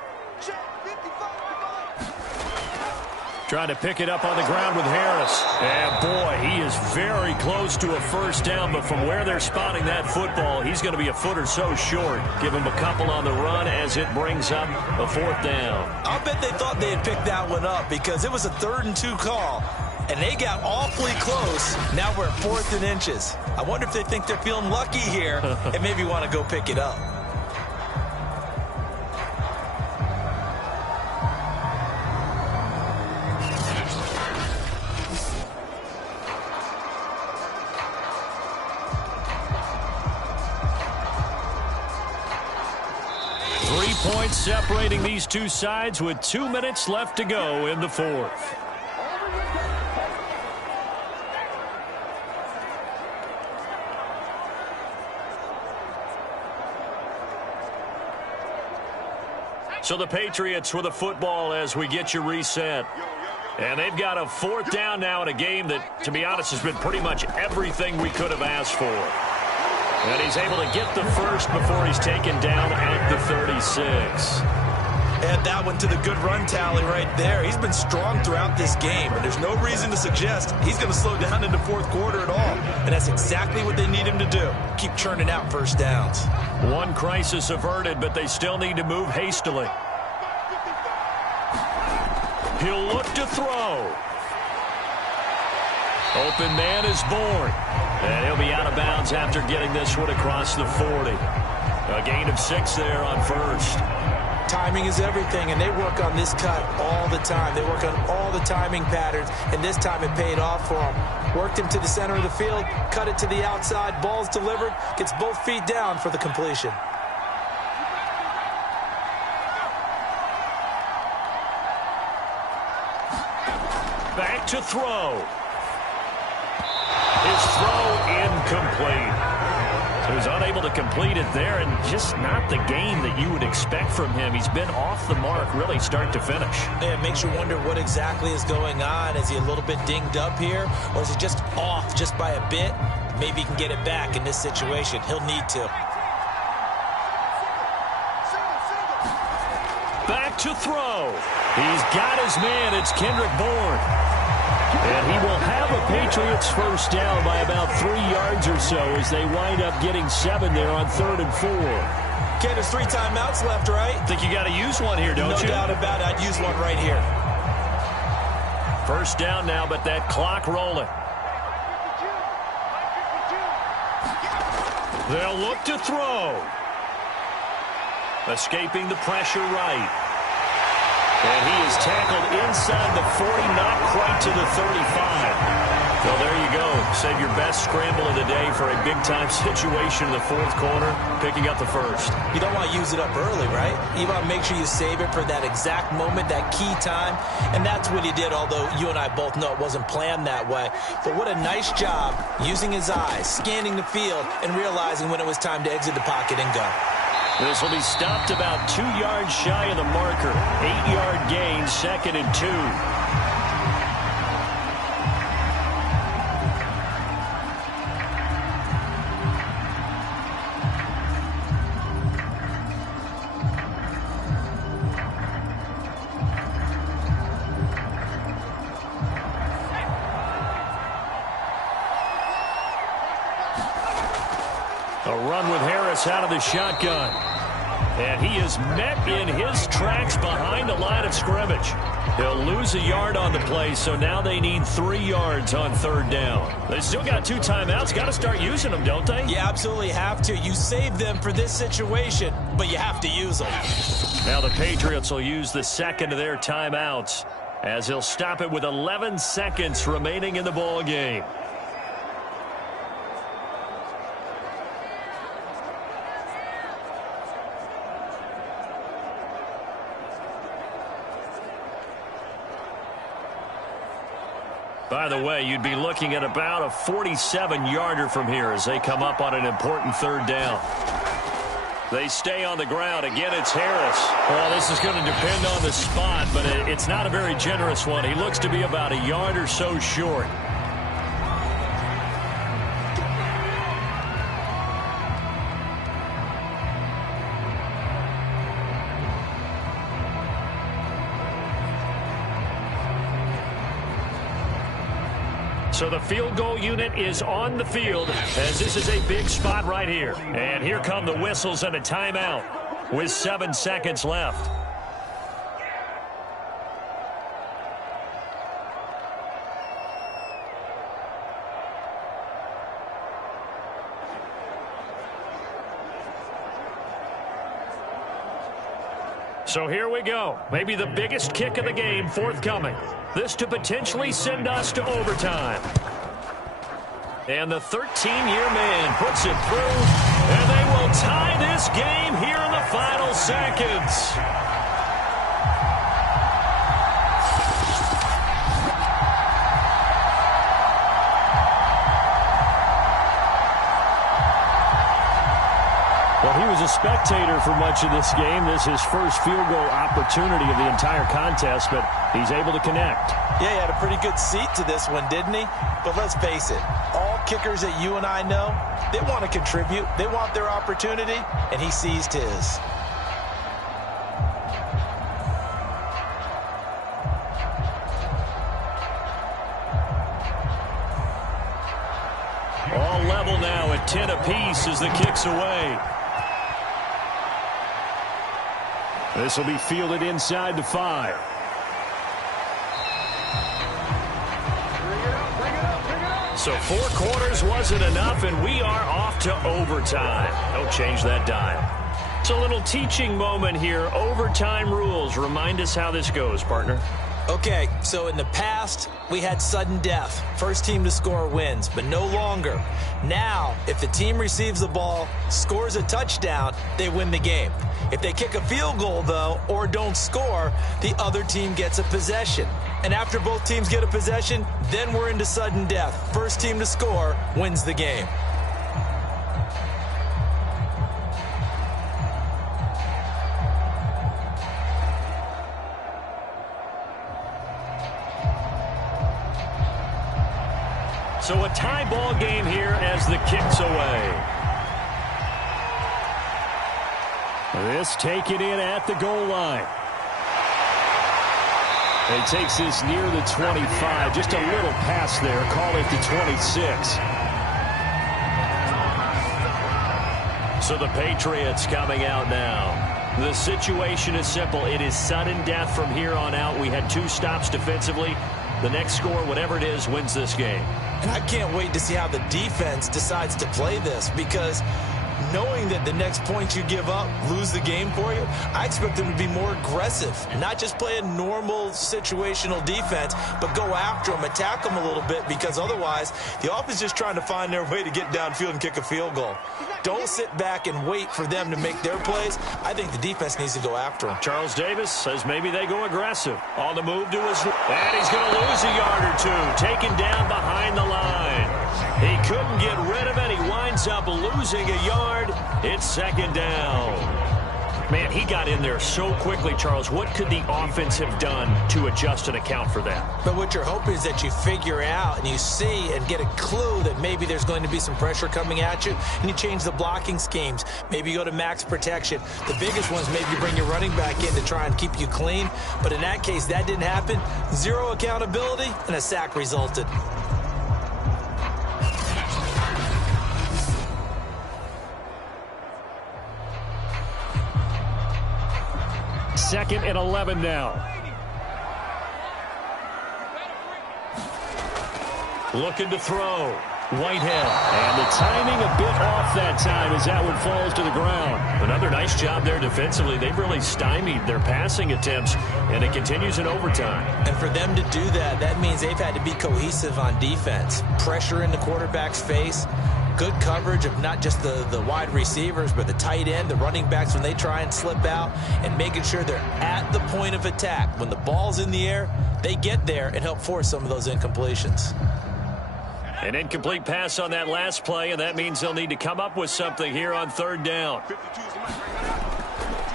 Trying to pick it up on the ground with Harris. And, boy, he is very close to a first down, but from where they're spotting that football, he's going to be a foot or so short. Give him a couple on the run as it brings up a 4th down. I'll bet they thought they had picked that one up because it was a 3rd and 2 call, and they got awfully close. Now we're at 4th and inches. I wonder if they think they're feeling lucky here and maybe want to go pick it up. Points separating these two sides with 2 minutes left to go in the fourth. So the Patriots with the football as we get you reset. And they've got a 4th down now in a game that, to be honest, has been pretty much everything we could have asked for. And he's able to get the first before he's taken down at the 36. Add that one to the good run tally right there. He's been strong throughout this game, and there's no reason to suggest he's going to slow down in the fourth quarter at all. And that's exactly what they need him to do. Keep churning out first downs. One crisis averted, but they still need to move hastily. He'll look to throw. Open man is born. And he'll be out of bounds after getting this one across the 40. A gain of 6 there on first. Timing is everything, and they work on this cut all the time. They work on all the timing patterns, and this time it paid off for them. Worked him to the center of the field, cut it to the outside, ball's delivered, gets both feet down for the completion. Back to throw. His throw incomplete. So he's unable to complete it there, and just not the game that you would expect from him. He's been off the mark really start to finish. Yeah, it makes you wonder what exactly is going on. Is he a little bit dinged up here, or is he just off just by a bit? Maybe he can get it back in this situation. He'll need to. Back to throw. He's got his man. It's Kendrick Bourne. And he will have a Patriots first down by about 3 yards or so as they wind up getting 7 there on 3rd and 4. Okay, there's 3 timeouts left, right? Think you got to use one here, don't you? No doubt about it. I'd use one right here. First down now, but that clock rolling. They'll look to throw. Escaping the pressure right. And he is tackled inside the 40, not quite to the 35. Well, there you go. Save your best scramble of the day for a big-time situation in the 4th quarter, picking up the first. You don't want to use it up early, right? You want to make sure you save it for that exact moment, that key time. And that's what he did, although you and I both know it wasn't planned that way. But what a nice job using his eyes, scanning the field, and realizing when it was time to exit the pocket and go. This will be stopped about 2 yards shy of the marker. 8-yard gain, 2nd and 2. A run with Harris out of the shotgun. And he is met in his tracks behind the line of scrimmage. He'll lose a yard on the play, so now they need 3 yards on 3rd down. They still got 2 timeouts. Got to start using them, don't they? You absolutely have to. You save them for this situation, but you have to use them. Now the Patriots will use the second of their timeouts as he'll stop it with 11 seconds remaining in the ball game. By the way, you'd be looking at about a 47-yarder from here as they come up on an important 3rd down. They stay on the ground. Again, it's Harris. Well, this is going to depend on the spot, but it's not a very generous one. He looks to be about a yard or so short. So the field goal unit is on the field as this is a big spot right here. And here come the whistles and a timeout with 7 seconds left. So here we go. Maybe the biggest kick of the game forthcoming. This to potentially send us to overtime. And the 13-year man puts it through, and they will tie this game here in the final seconds. Well, he was a spectator for much of this game. This is his first field goal opportunity of the entire contest, but he's able to connect. Yeah, he had a pretty good seat to this one, didn't he? But let's face it, all kickers that you and I know, they want to contribute. They want their opportunity, and he seized his. All level now at 10 apiece as the kick's away. This will be fielded inside the 5. So 4 quarters wasn't enough, and we are off to overtime. Don't change that dial. It's a little teaching moment here. Overtime rules. Remind us how this goes, partner. Okay, so in the past, we had sudden death. First team to score wins, but no longer. Now, if the team receives the ball, scores a touchdown, they win the game. If they kick a field goal, though, or don't score, the other team gets a possession. And after both teams get a possession, then we're into sudden death. First team to score wins the game. So a tie ball game here as the kick's away. This taken in at the goal line. He takes this near the 25. Just a little pass there. Call it the 26. So the Patriots coming out now. The situation is simple. It is sudden death from here on out. We had 2 stops defensively. The next score, whatever it is, wins this game. And I can't wait to see how the defense decides to play this, because knowing that the next point you give up lose the game for you, I expect them to be more aggressive, not just play a normal situational defense, but go after them, attack them a little bit, because otherwise the offense is just trying to find their way to get downfield and kick a field goal. Don't sit back and wait for them to make their plays. I think the defense needs to go after them. Charles Davis says maybe they go aggressive. On the move to his... And he's going to lose a yard or 2. Taken down behind the line. He couldn't get rid of it. He winds up losing a yard. It's second down. Man, he got in there so quickly, Charles. What could the offense have done to adjust and account for that? But what you're hoping is that you figure out and you see and get a clue that maybe there's going to be some pressure coming at you, and you change the blocking schemes. Maybe you go to max protection. The biggest ones, maybe you bring your running back in to try and keep you clean. But in that case, that didn't happen. 0 accountability, and a sack resulted. Second and 11 now. Looking to throw. Whitehead. And the timing a bit off that time as that one falls to the ground. Another nice job there defensively. They've really stymied their passing attempts, and it continues in overtime. And for them to do that, that means they've had to be cohesive on defense. Pressure in the quarterback's face. Good coverage of not just the wide receivers, but the tight end, the running backs when they try and slip out, and making sure they're at the point of attack. When the ball's in the air, they get there and help force some of those incompletions. An incomplete pass on that last play, and that means they'll need to come up with something here on third down.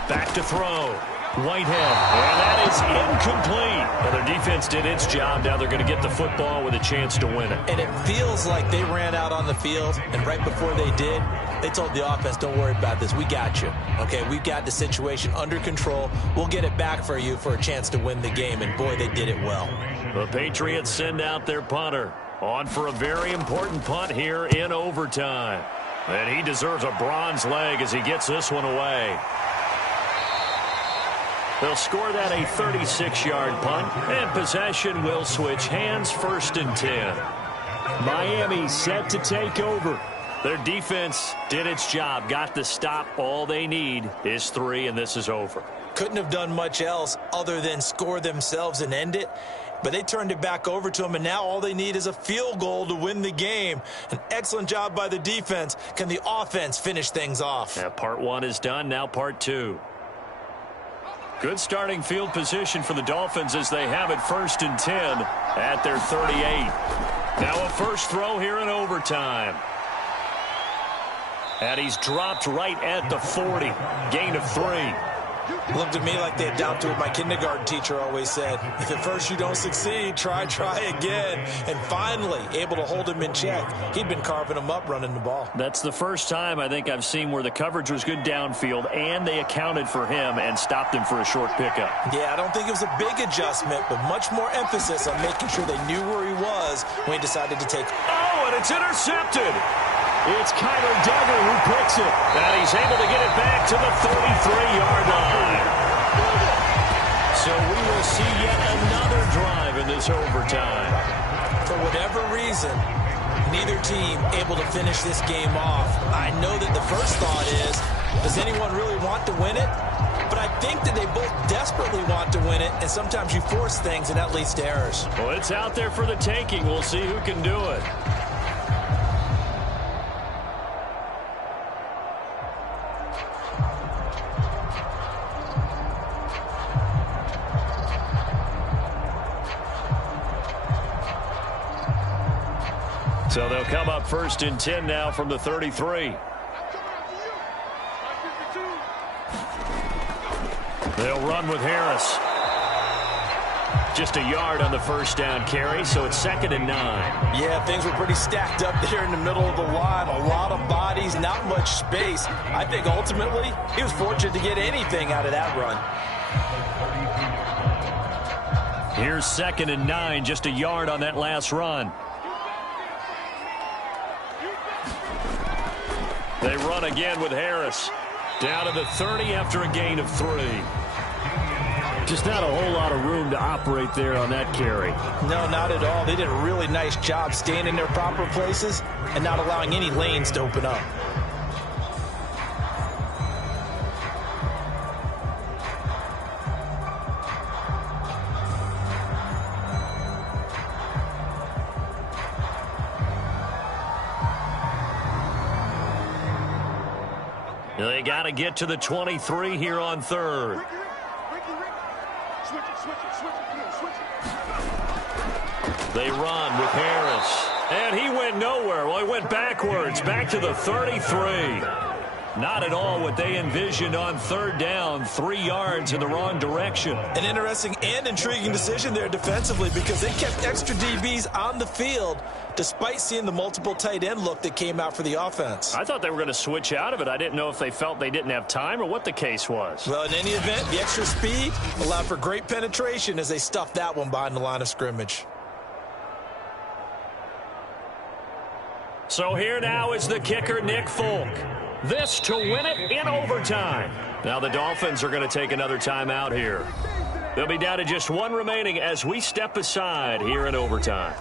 Back to throw. Whitehead. And that is incomplete. Well, their defense did its job. Now they're going to get the football with a chance to win it. And it feels like they ran out on the field, and right before they did, they told the offense, don't worry about this. We got you. Okay, we've got the situation under control. We'll get it back for you for a chance to win the game. And, boy, they did it well. The Patriots send out their punter. On for a very important punt here in overtime. And he deserves a bronze leg as he gets this one away. They'll score that a 36-yard punt, and possession will switch hands, 1st and 10. Miami set to take over. Their defense did its job, got the stop. All they need is 3, and this is over. Couldn't have done much else other than score themselves and end it. But they turned it back over to them, and now all they need is a field goal to win the game. An excellent job by the defense. Can the offense finish things off? Yeah, part 1 is done, now part 2. Good starting field position for the Dolphins as they have it 1st and 10 at their 38. Now a first throw here in overtime. And he's dropped right at the 40. Gain of 3. Looked to me like they adopted what my kindergarten teacher always said. If at first you don't succeed, try again. And finally, able to hold him in check. He'd been carving him up running the ball. That's the first time I think I've seen where the coverage was good downfield, and they accounted for him and stopped him for a short pickup. Yeah, I don't think it was a big adjustment, but much more emphasis on making sure they knew where he was when he decided to take. Oh, and it's intercepted. It's Kyler Duggar who picks it. And he's able to get it back to the 33-yard line. So we will see yet another drive in this overtime. For whatever reason, neither team able to finish this game off. I know that the first thought is, does anyone really want to win it? But I think that they both desperately want to win it, and sometimes you force things, and that leads to errors. Well, it's out there for the taking. We'll see who can do it. So they'll come up 1st and 10 now from the 33. They'll run with Harris. Just a yard on the first down carry, so it's 2nd and 9. Yeah, things were pretty stacked up there in the middle of the line. A lot of bodies, not much space. I think ultimately he was fortunate to get anything out of that run. Here's 2nd and 9, just a yard on that last run. They run again with Harris. Down to the 30 after a gain of 3. Just not a whole lot of room to operate there on that carry. No, not at all. They did a really nice job staying in their proper places and not allowing any lanes to open up. They got to get to the 23 here on 3rd. They run with Harris. And he went nowhere. Well, he went backwards, back to the 33. Not at all what they envisioned on 3rd down. 3 yards in the wrong direction. An interesting and intriguing decision there defensively because they kept extra DBs on the field despite seeing the multiple tight end look that came out for the offense. I thought they were going to switch out of it. I didn't know if they felt they didn't have time or what the case was. Well, in any event, the extra speed allowed for great penetration as they stuffed that one behind the line of scrimmage. So here now is the kicker, Nick Folk. This to win it in overtime. Now the Dolphins are going to take another timeout here. They'll be down to just 1 remaining as we step aside here in overtime.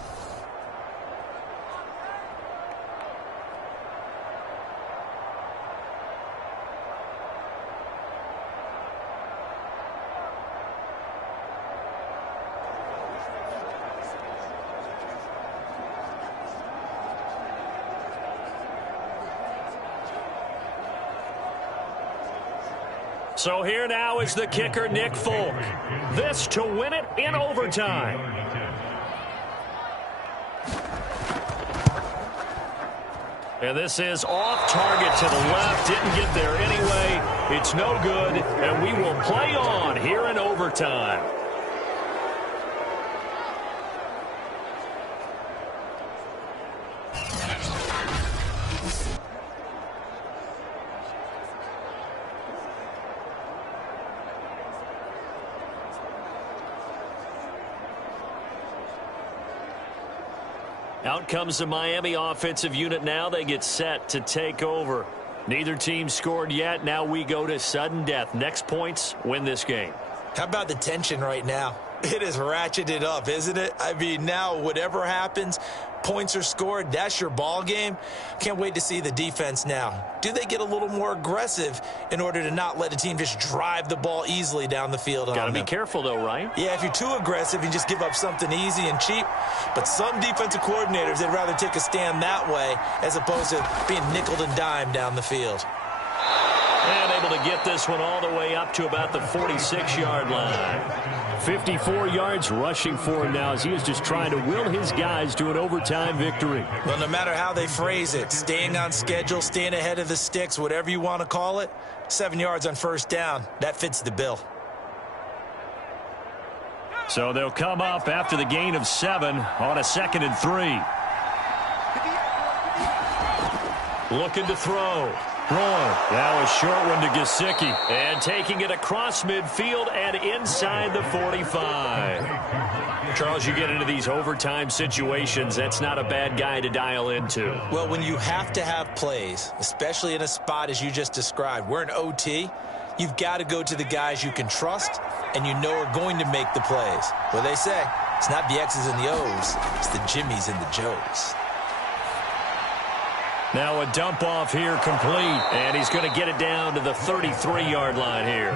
So here now is the kicker, Nick Folk. This to win it in overtime. And this is off target to the left. Didn't get there anyway. It's no good, and we will play on here in overtime. Out comes the Miami offensive unit now. They get set to take over. Neither team scored yet. Now we go to sudden death. Next points win this game. How about the tension right now? It is ratcheted up, isn't it? I mean, now whatever happens, points are scored, that's your ball game. Can't wait to see the defense now. Do they get a little more aggressive in order to not let a team just drive the ball easily down the field on them? Got to be careful, though, right? Yeah, if you're too aggressive, you just give up something easy and cheap. But some defensive coordinators, they'd rather take a stand that way as opposed to being nickeled and dimed down the field. And able to get this one all the way up to about the 46-yard line. 54 yards rushing for him now as he is just trying to will his guys to an overtime victory. Well, no matter how they phrase it, staying on schedule, staying ahead of the sticks, whatever you want to call it, 7 yards on 1st down, that fits the bill. So they'll come up after the gain of 7 on a 2nd and 3. Looking to throw. That was short one to Gesicki. And taking it across midfield and inside the 45. Charles, you get into these overtime situations, that's not a bad guy to dial into. Well, when you have to have plays, especially in a spot as you just described, we're in OT, you've got to go to the guys you can trust and you know are going to make the plays. Well, they say, it's not the X's and the O's, it's the Jimmies and the Joes. Now a dump off here complete, and he's going to get it down to the 33-yard line here.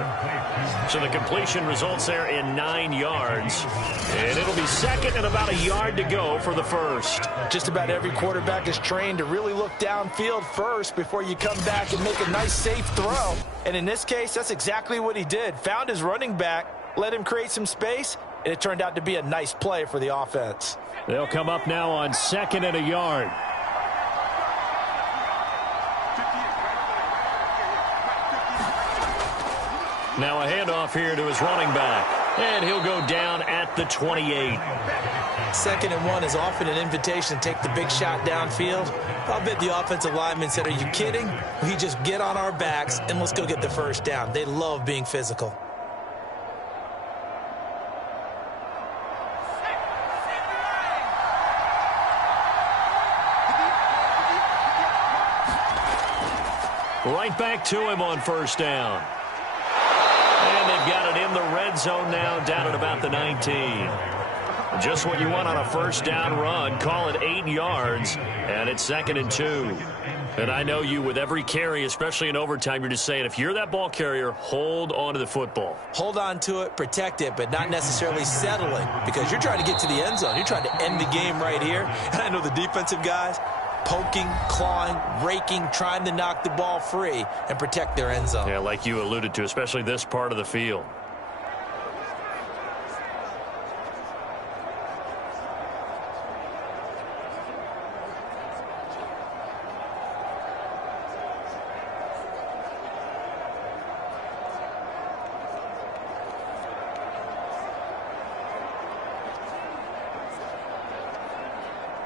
So the completion results there in 9 yards, and it'll be 2nd and about a yard to go for the 1st. Just about every quarterback is trained to really look downfield first before you come back and make a nice, safe throw. And in this case, that's exactly what he did. Found his running back, let him create some space, and it turned out to be a nice play for the offense. They'll come up now on 2nd and a yard. Now a handoff here to his running back, and he'll go down at the 28. 2nd and 1 is often an invitation to take the big shot downfield. I'll bet the offensive lineman said, are you kidding? We just get on our backs and let's go get the 1st down. They love being physical. Right back to him on first down. And they've got it in the red zone now, down at about the 19. Just what you want on a first down run. Call it 8 yards, and it's 2nd and 2. And I know you, with every carry, especially in overtime, you're just saying, if you're that ball carrier, hold on to the football. Hold on to it, protect it, but not necessarily settling, because you're trying to get to the end zone. You're trying to end the game right here. And I know the defensive guys, poking, clawing, raking, trying to knock the ball free and protect their end zone. Yeah, like you alluded to, especially this part of the field.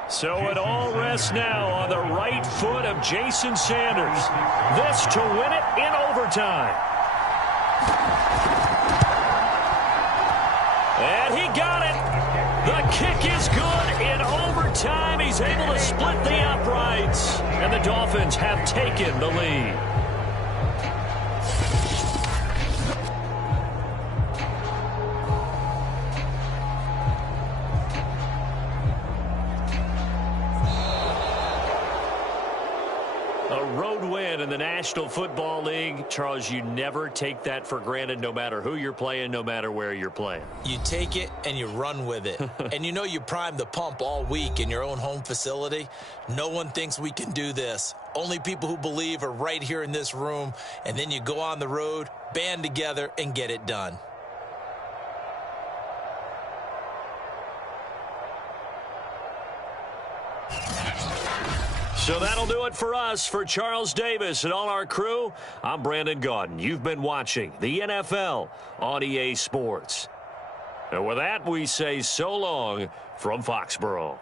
So it all rests now on the right foot of Jason Sanders. This to win it in overtime. And he got it. The kick is good in overtime. He's able to split the uprights. And the Dolphins have taken the lead. In the National Football League, Charles, you never take that for granted, no matter who you're playing, no matter where you're playing. You take it and you run with it. And you know you primed the pump all week in your own home facility. No one thinks we can do this. Only people who believe are right here in this room. And then you go on the road, band together, and get it done. So that'll do it for us. For Charles Davis and all our crew, I'm Brandon Gaudin. You've been watching the NFL on EA Sports. And with that, we say so long from Foxborough.